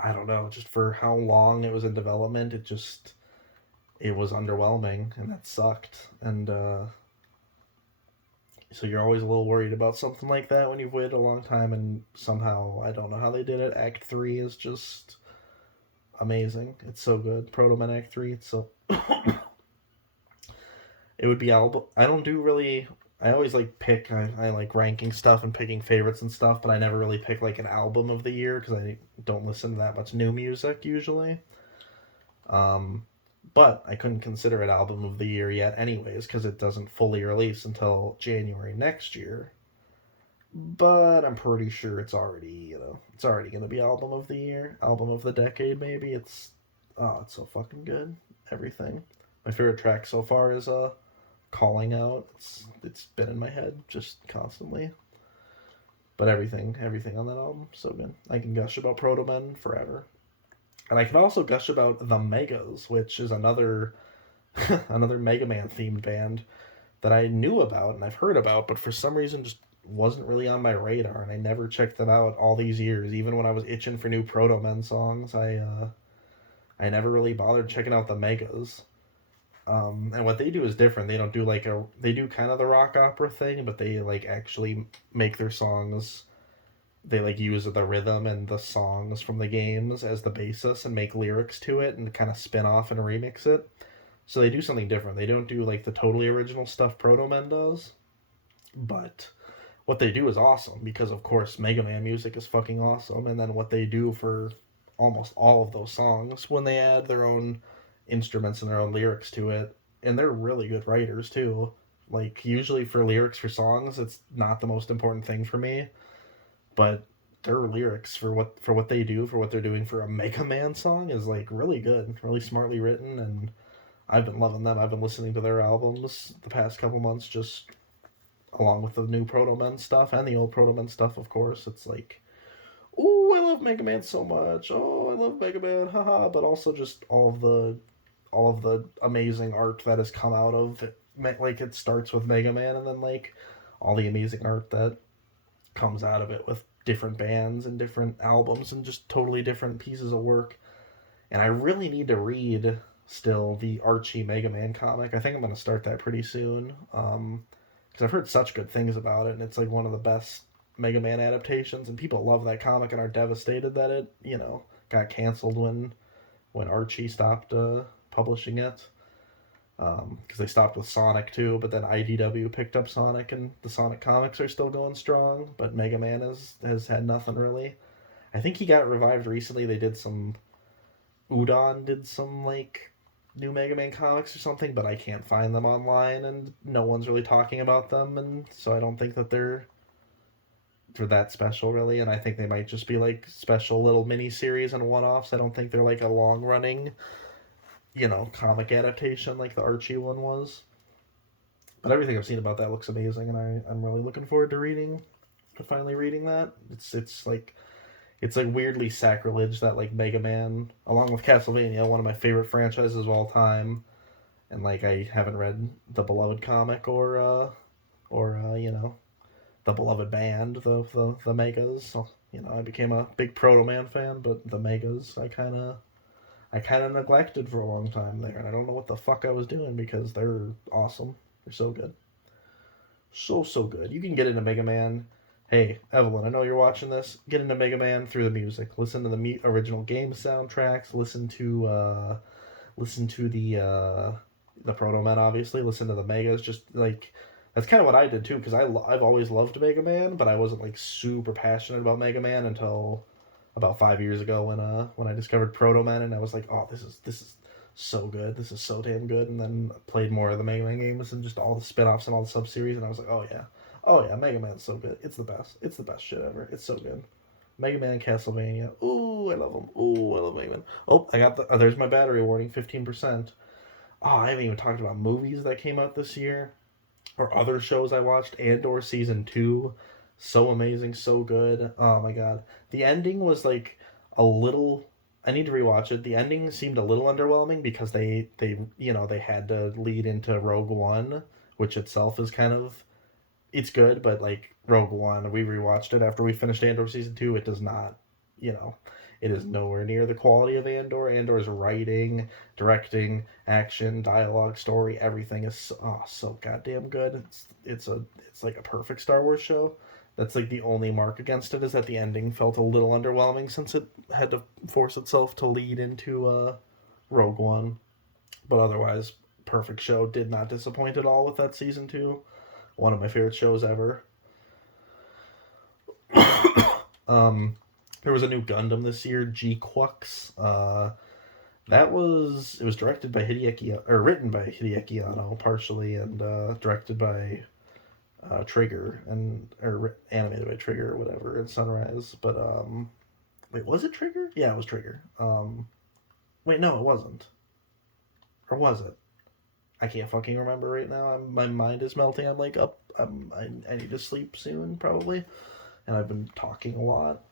I don't know, just for how long it was in development, it was underwhelming, and that sucked. And so you're always a little worried about something like that when you've waited a long time, and somehow, I don't know how they did it. Act 3 is just amazing. It's so good. Proto Man Act 3, it's so It would be album. I don't do really. I always like pick. I like ranking stuff and picking favorites and stuff, but I never really pick like an album of the year because I don't listen to that much new music usually. Um, but I couldn't consider it album of the year yet, anyways, because it doesn't fully release until January next year. But I'm pretty sure it's already, it's already gonna be album of the year, album of the decade, maybe. It's so fucking good. Everything. My favorite track so far is "Calling Out." It's been in my head just constantly. But everything on that album, so good. I can gush about Proto Men forever, and I can also gush about the Megas, which is another another Mega Man themed band that I knew about and I've heard about, but for some reason just wasn't really on my radar, and I never checked them out all these years. Even when I was itching for new Proto Men songs, I never really bothered checking out the Megas. And what they do is different. They don't do they do kind of the rock opera thing, but they like actually make their songs. They like use the rhythm and the songs from the games as the basis and make lyrics to it and kind of spin off and remix it. So they do something different. They don't do like the totally original stuff Proto Men does, but what they do is awesome because of course Mega Man music is fucking awesome, and then what they do for almost all of those songs when they add their own instruments and their own lyrics to it, and they're really good writers too. Like usually for lyrics for songs, it's not the most important thing for me, but their lyrics for what they do for what they're doing for a Mega Man song is like really good, really smartly written, and I've been loving them. I've been listening to their albums the past couple months, just along with the new Proto Men stuff and the old Proto Men stuff, of course. It's like, ooh, I love Mega Man so much. Oh, I love Mega Man, haha. But also just all of the amazing art that has come out of it. Like it starts with Mega Man, and then like all the amazing art that comes out of it with different bands and different albums and just totally different pieces of work. And I really need to read still the Archie Mega Man comic. I think I'm going to start that pretty soon. Because I've heard such good things about it, and it's like one of the best Mega Man adaptations, and people love that comic and are devastated that it, got canceled when Archie stopped publishing it. Because they stopped with Sonic too, but then IDW picked up Sonic, and the Sonic comics are still going strong, but Mega Man has had nothing really. I think he got revived recently. Udon did some like new Mega Man comics or something, but I can't find them online, and no one's really talking about them, and so I don't think that they're that special really, and I think they might just be like special little mini series and one offs. I don't think they're like a long running, comic adaptation like the Archie one was. But everything I've seen about that looks amazing, and I'm really looking forward to finally reading that. It's like weirdly sacrilege that like Mega Man, along with Castlevania, one of my favorite franchises of all time, and like I haven't read the beloved comic or the beloved band, the Megas. So I became a big Proto Man fan, but the Megas I kind of neglected for a long time there, and I don't know what the fuck I was doing because they're awesome. They're so good, so good. You can get into Mega Man. Hey, Evelyn, I know you're watching this. Get into Mega Man through the music. Listen to the original game soundtracks. Listen to the Proto Men, obviously. Listen to the Megas. Just like that's kind of what I did too, because I've always loved Mega Man, but I wasn't like super passionate about Mega Man until about 5 years ago when I discovered Proto Men, and I was like, oh, this is so good. This is so damn good. And then played more of the Mega Man games and just all the spin-offs and all the sub-series, and I was like, oh yeah, Mega Man's so good. It's the best. It's the best shit ever. It's so good. Mega Man, Castlevania. Ooh, I love them. Ooh, I love Mega Man. Oh, I got there's my battery warning, 15%. Oh, I haven't even talked about movies that came out this year or other shows I watched. Andor season 2, so amazing, so good. Oh my god, the ending was like a little. I need to rewatch it. The ending seemed a little underwhelming because they had to lead into Rogue One, which itself is kind of it's good, but like Rogue One, we rewatched it after we finished Andor season 2. It does not, you know, it is nowhere near the quality of Andor. Andor's writing, directing, action, dialogue, story, everything is so goddamn good. It's like a perfect Star Wars show. That's like the only mark against it is that the ending felt a little underwhelming since it had to force itself to lead into Rogue One. But otherwise, perfect show. Did not disappoint at all with that season 2. One of my favorite shows ever. There was a new Gundam this year, G-Quux. It was directed by written by Hideaki Anno partially, and directed by Trigger, or animated by Trigger or whatever, and Sunrise. But wait, was it Trigger? Yeah, it was Trigger. Wait, no, it wasn't. Or was it? I can't fucking remember right now. My mind is melting. I'm like up. I need to sleep soon, probably. And I've been talking a lot,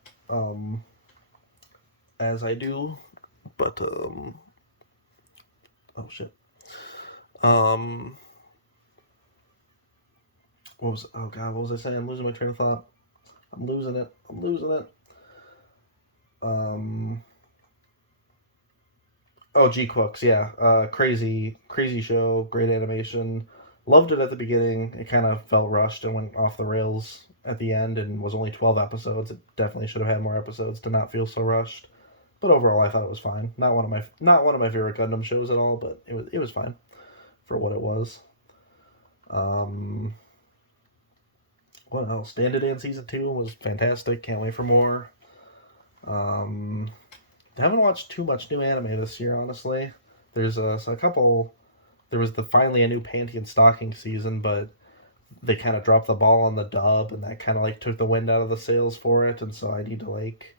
as I do. But oh shit. What was I saying? I'm losing my train of thought. I'm losing it. Oh, G-Quux, yeah. Crazy show, great animation. Loved it at the beginning. It kind of felt rushed and went off the rails at the end, and was only 12 episodes. It definitely should have had more episodes to not feel so rushed. But overall, I thought it was fine. Not one of my favorite Gundam shows at all, but it was fine for what it was. What else? Dan to Dan season 2 was fantastic. Can't wait for more. I haven't watched too much new anime this year, honestly. There's a couple. There was finally a new Panty and Stocking season, but they kind of dropped the ball on the dub, and that kind of like took the wind out of the sails for it. And so I need to like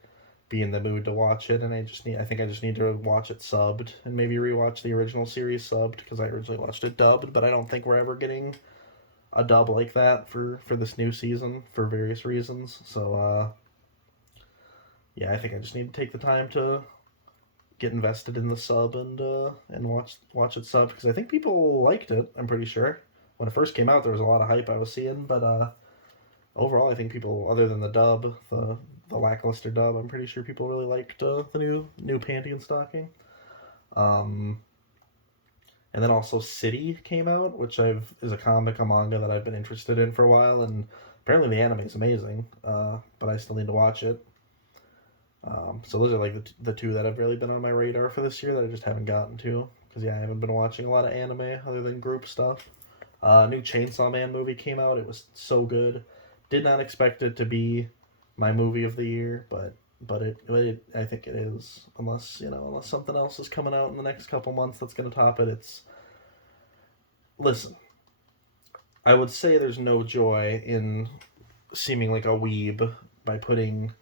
be in the mood to watch it, and I think I just need to watch it subbed and maybe rewatch the original series subbed, because I originally watched it dubbed, but I don't think we're ever getting a dub like that for this new season for various reasons. So yeah, I think I just need to take the time to get invested in the sub and watch it sub, because I think people liked it. I'm pretty sure when it first came out there was a lot of hype I was seeing, but overall I think people, other than the dub, the lackluster dub, I'm pretty sure people really liked the new Panty and Stocking. And then also City came out, which is a manga that I've been interested in for a while, and apparently the anime is amazing, but I still need to watch it. So those are like the two that have really been on my radar for this year that I just haven't gotten to, because yeah, I haven't been watching a lot of anime other than group stuff. New Chainsaw Man movie came out. It was so good. Did not expect it to be my movie of the year, but I think it is, unless something else is coming out in the next couple months that's going to top it. Listen, I would say there's no joy in seeming like a weeb by putting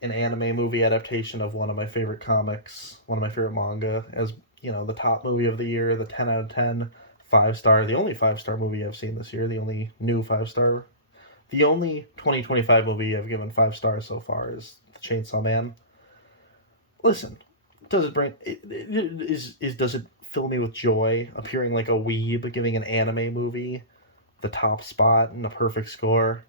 an anime movie adaptation of one of my favorite comics, one of my favorite manga, as the top movie of the year, the 10 out of 10, 5-star, the only 5-star movie I've seen this year, the only new 5-star. The only 2025 movie I've given 5 stars so far is The Chainsaw Man. Listen, does it fill me with joy appearing like a weeb, giving an anime movie the top spot and a perfect score?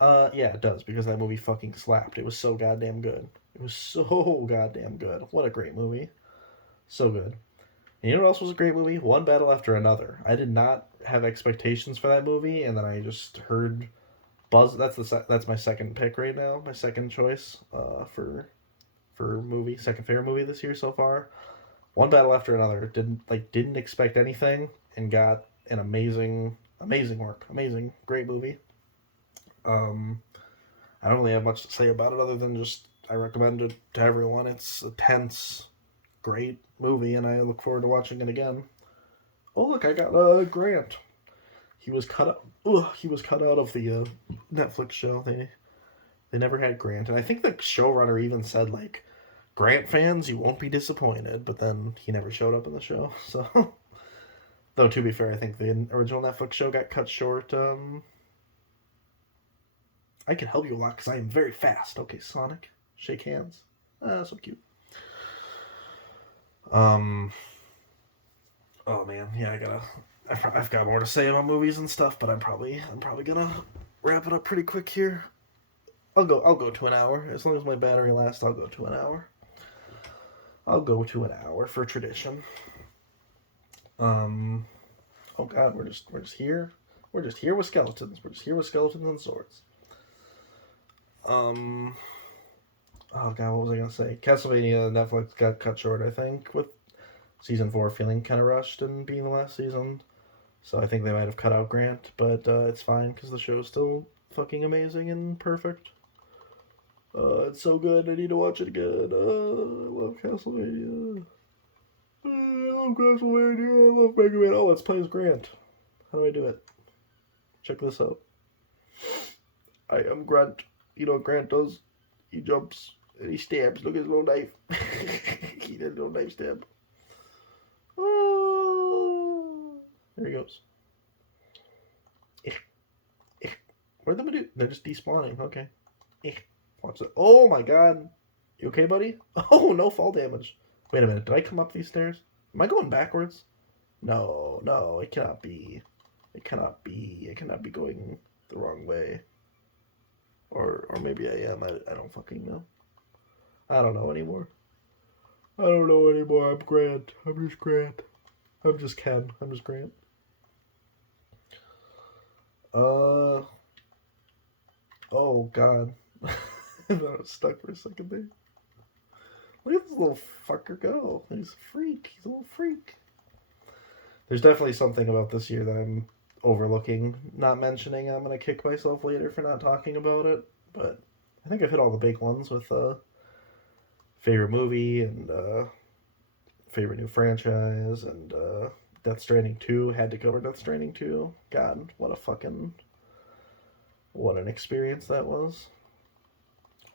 Yeah, it does, because that movie fucking slapped. It was so goddamn good. It was so goddamn good. What a great movie. So good. And you know what else was a great movie? One Battle After Another. I did not have expectations for that movie, and then I just heard buzz. That's my second pick right now. My second choice for movie, second favorite movie this year so far. One Battle After Another. Didn't expect anything, and got an amazing work. Amazing, great movie. I don't really have much to say about it other than just I recommend it to everyone. It's a tense, great movie, and I look forward to watching it again. Oh look, I got Grant. He was cut out. He was cut out of the Netflix show. They never had Grant, and I think the showrunner even said like, Grant fans, you won't be disappointed. But then he never showed up in the show. So, though to be fair, I think the original Netflix show got cut short. I can help you a lot because I am very fast. Okay, Sonic, shake hands. So cute. Oh man, yeah, I've got more to say about movies and stuff, but I'm probably gonna wrap it up pretty quick here. I'll go to an hour. As long as my battery lasts, I'll go to an hour. I'll go to an hour for tradition. Oh god, we're just here. We're just here with skeletons. We're just here with skeletons and swords. Oh god, what was I gonna say? Castlevania Netflix got cut short, I think, with season 4 feeling kind of rushed and being the last season. So I think they might have cut out Grant, but it's fine because the show's still fucking amazing and perfect. It's so good. I need to watch it again. I love Castlevania. I love Castlevania. I love Mega Man. Oh, let's play as Grant. How do I do it? Check this out. I am Grant. You know what Grant does? He jumps and he stabs. Look at his little knife. He did a little knife stab. Oh, there he goes. Where'd them do? They're just despawning. Okay. Watch it. Oh my god. You okay, buddy? Oh, no fall damage. Wait a minute. Did I come up these stairs? Am I going backwards? No, no, it cannot be. It cannot be. It cannot be going the wrong way. Or maybe I am. I don't fucking know. I don't know anymore. I don't know anymore. I'm Grant. I'm just Grant. I'm just Ken. I'm just Grant. Oh god. I was stuck for a second there. Look at this little fucker go. He's a freak. He's a little freak. There's definitely something about this year that I'm overlooking, not mentioning. I'm gonna kick myself later for not talking about it, but I think I've hit all the big ones with favorite movie and favorite new franchise and Death Stranding 2. Had to cover Death Stranding 2. God, what an experience that was.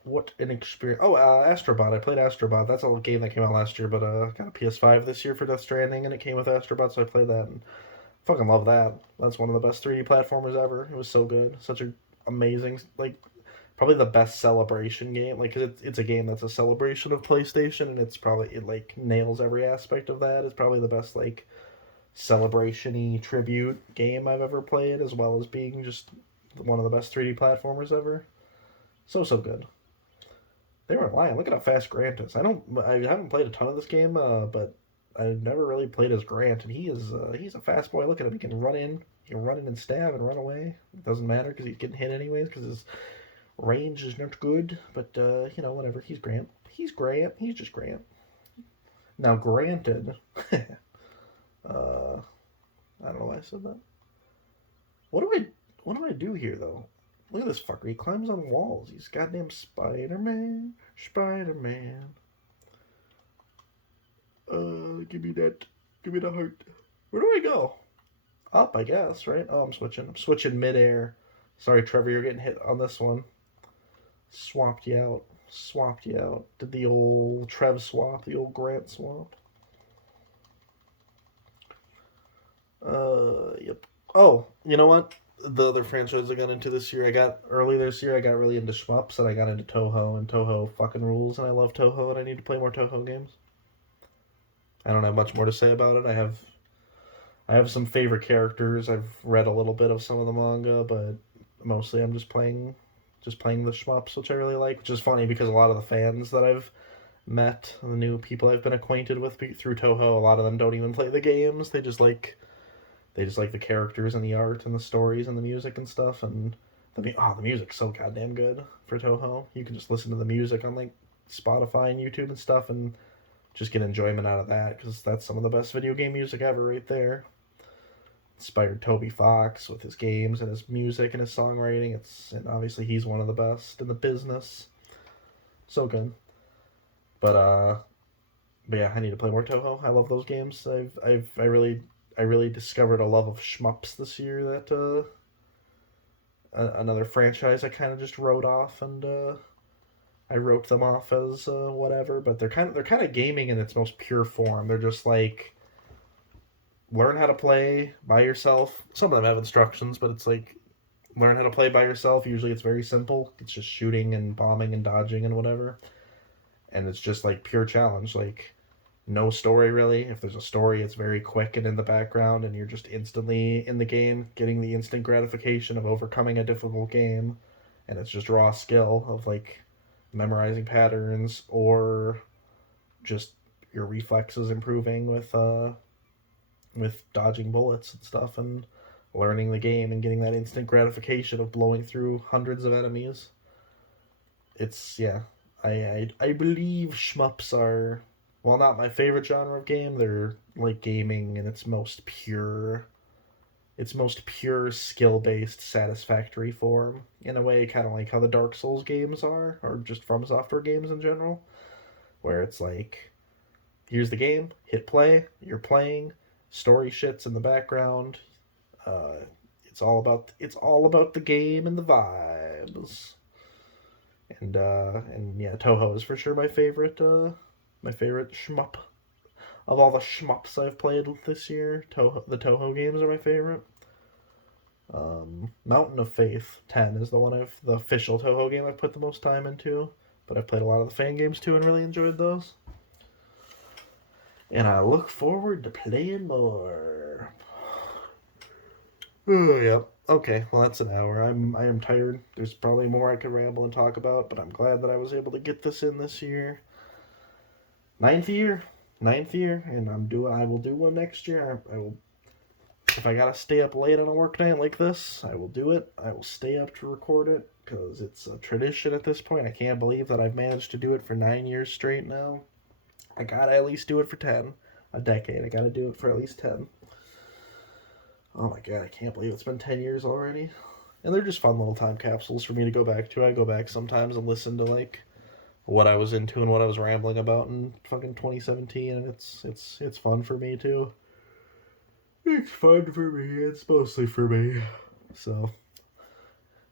What an experience. Oh, Astrobot. I played Astrobot. That's a game that came out last year, but I got a PS5 this year for Death Stranding, and it came with Astrobot, so I played that, and fucking love that. That's one of the best 3D platformers ever. It was so good. Such a amazing, like, probably the best celebration game. Like, 'cause it's a game that's a celebration of PlayStation, and it, like, nails every aspect of that. It's probably the best, like, celebration-y tribute game I've ever played, as well as being just one of the best 3D platformers ever. So, so good. They weren't lying. Look at how fast Grant is. I haven't played a ton of this game, but I've never really played as Grant, and he's a fast boy. Look at him. He can run in and stab and run away. It doesn't matter because he's getting hit anyways because his range is not good. But whatever. He's Grant. He's Grant. He's just Grant. Now, granted, I don't know why I said that. What do I do here though? Look at this fucker. He climbs on walls. He's goddamn Spider-Man. Spider-Man. Give me that. Give me the heart. Where do I go? Up, I guess, right? Oh, I'm switching. I'm switching midair. Sorry, Trevor, you're getting hit on this one. Swapped you out. Swapped you out. Did the old Trev swap, the old Grant swap. Yep. Oh, you know what? The other franchise I got into this year, I got really into shmups, and I got into Toho, and Toho fucking rules, and I love Toho, and I need to play more Toho games. I don't have much more to say about it. I have some favorite characters. I've read a little bit of some of the manga, but mostly I'm just playing the shmups, which I really like, which is funny because a lot of the fans that I've met, the new people I've been acquainted with through Toho, a lot of them don't even play the games. They just like the characters and the art and the stories and the music and stuff. And the music's so goddamn good for Toho. You can just listen to the music on like Spotify and YouTube and stuff and just get enjoyment out of that because that's some of the best video game music ever right there. Inspired Toby Fox with his games and his music and his songwriting. And obviously he's one of the best in the business. So good. But yeah, I need to play more Toho. I love those games. I really discovered a love of shmups this year that another franchise I kind of just wrote off, and I wrote them off as whatever, but they're kind of gaming in its most pure form. They're just like learn how to play by yourself. Some of them have instructions, but it's like learn how to play by yourself. Usually it's very simple. It's just shooting and bombing and dodging and whatever. And it's just like pure challenge, like no story really. If there's a story, it's very quick and in the background, and you're just instantly in the game, getting the instant gratification of overcoming a difficult game. And it's just raw skill of like memorizing patterns or just your reflexes improving with dodging bullets and stuff and learning the game and getting that instant gratification of blowing through hundreds of enemies. It's yeah. I believe shmups are while not my favorite genre of game, they're like gaming in its most pure skill-based satisfactory form, in a way kind of like how the Dark Souls games are, or just From Software games in general, where it's like, here's the game, hit play, you're playing, story shits in the background. uh, it's all about the game and the vibes. And yeah, Toho is for sure my favorite shmup of all the shmups I've played this year. The Toho games are my favorite. Mountain of Faith 10 is the official Toho game I've put the most time into, but I've played a lot of the fan games too and really enjoyed those. And I look forward to playing more. Oh, yep. Okay, well that's an hour. I am tired. There's probably more I could ramble and talk about, but I'm glad that I was able to get this in this year. Ninth year, ninth year, and I will do one next year. I will, if I gotta stay up late on a work night like this, I will do it. I will stay up to record it because it's a tradition at this point. I can't believe that I've managed to do it for 9 years straight now. I gotta at least do it for 10, a decade. I gotta do it for at least 10. Oh my god, I can't believe it's been 10 years already. And they're just fun little time capsules for me to go back to. I go back sometimes and listen to like what I was into and what I was rambling about in fucking 2017, and it's fun for me too. It's fun for me. It's mostly for me. So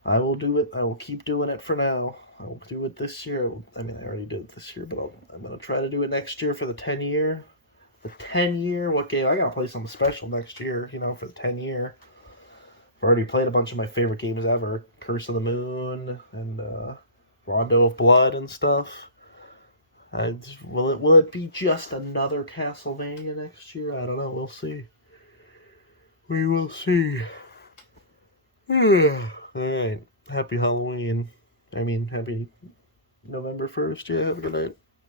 I will do it. I will keep doing it for now. I will do it this year. I mean, I already did it this year, but I'm gonna try to do it next year for the 10 year. The 10 year. What game? I gotta play something special next year. For the 10 year. I've already played a bunch of my favorite games ever: Curse of the Moon and Rondo of Blood and stuff. Will it be just another Castlevania next year? I don't know. We'll see. We will see. All right. Happy Halloween. I mean, happy November 1st. Yeah, have a good night.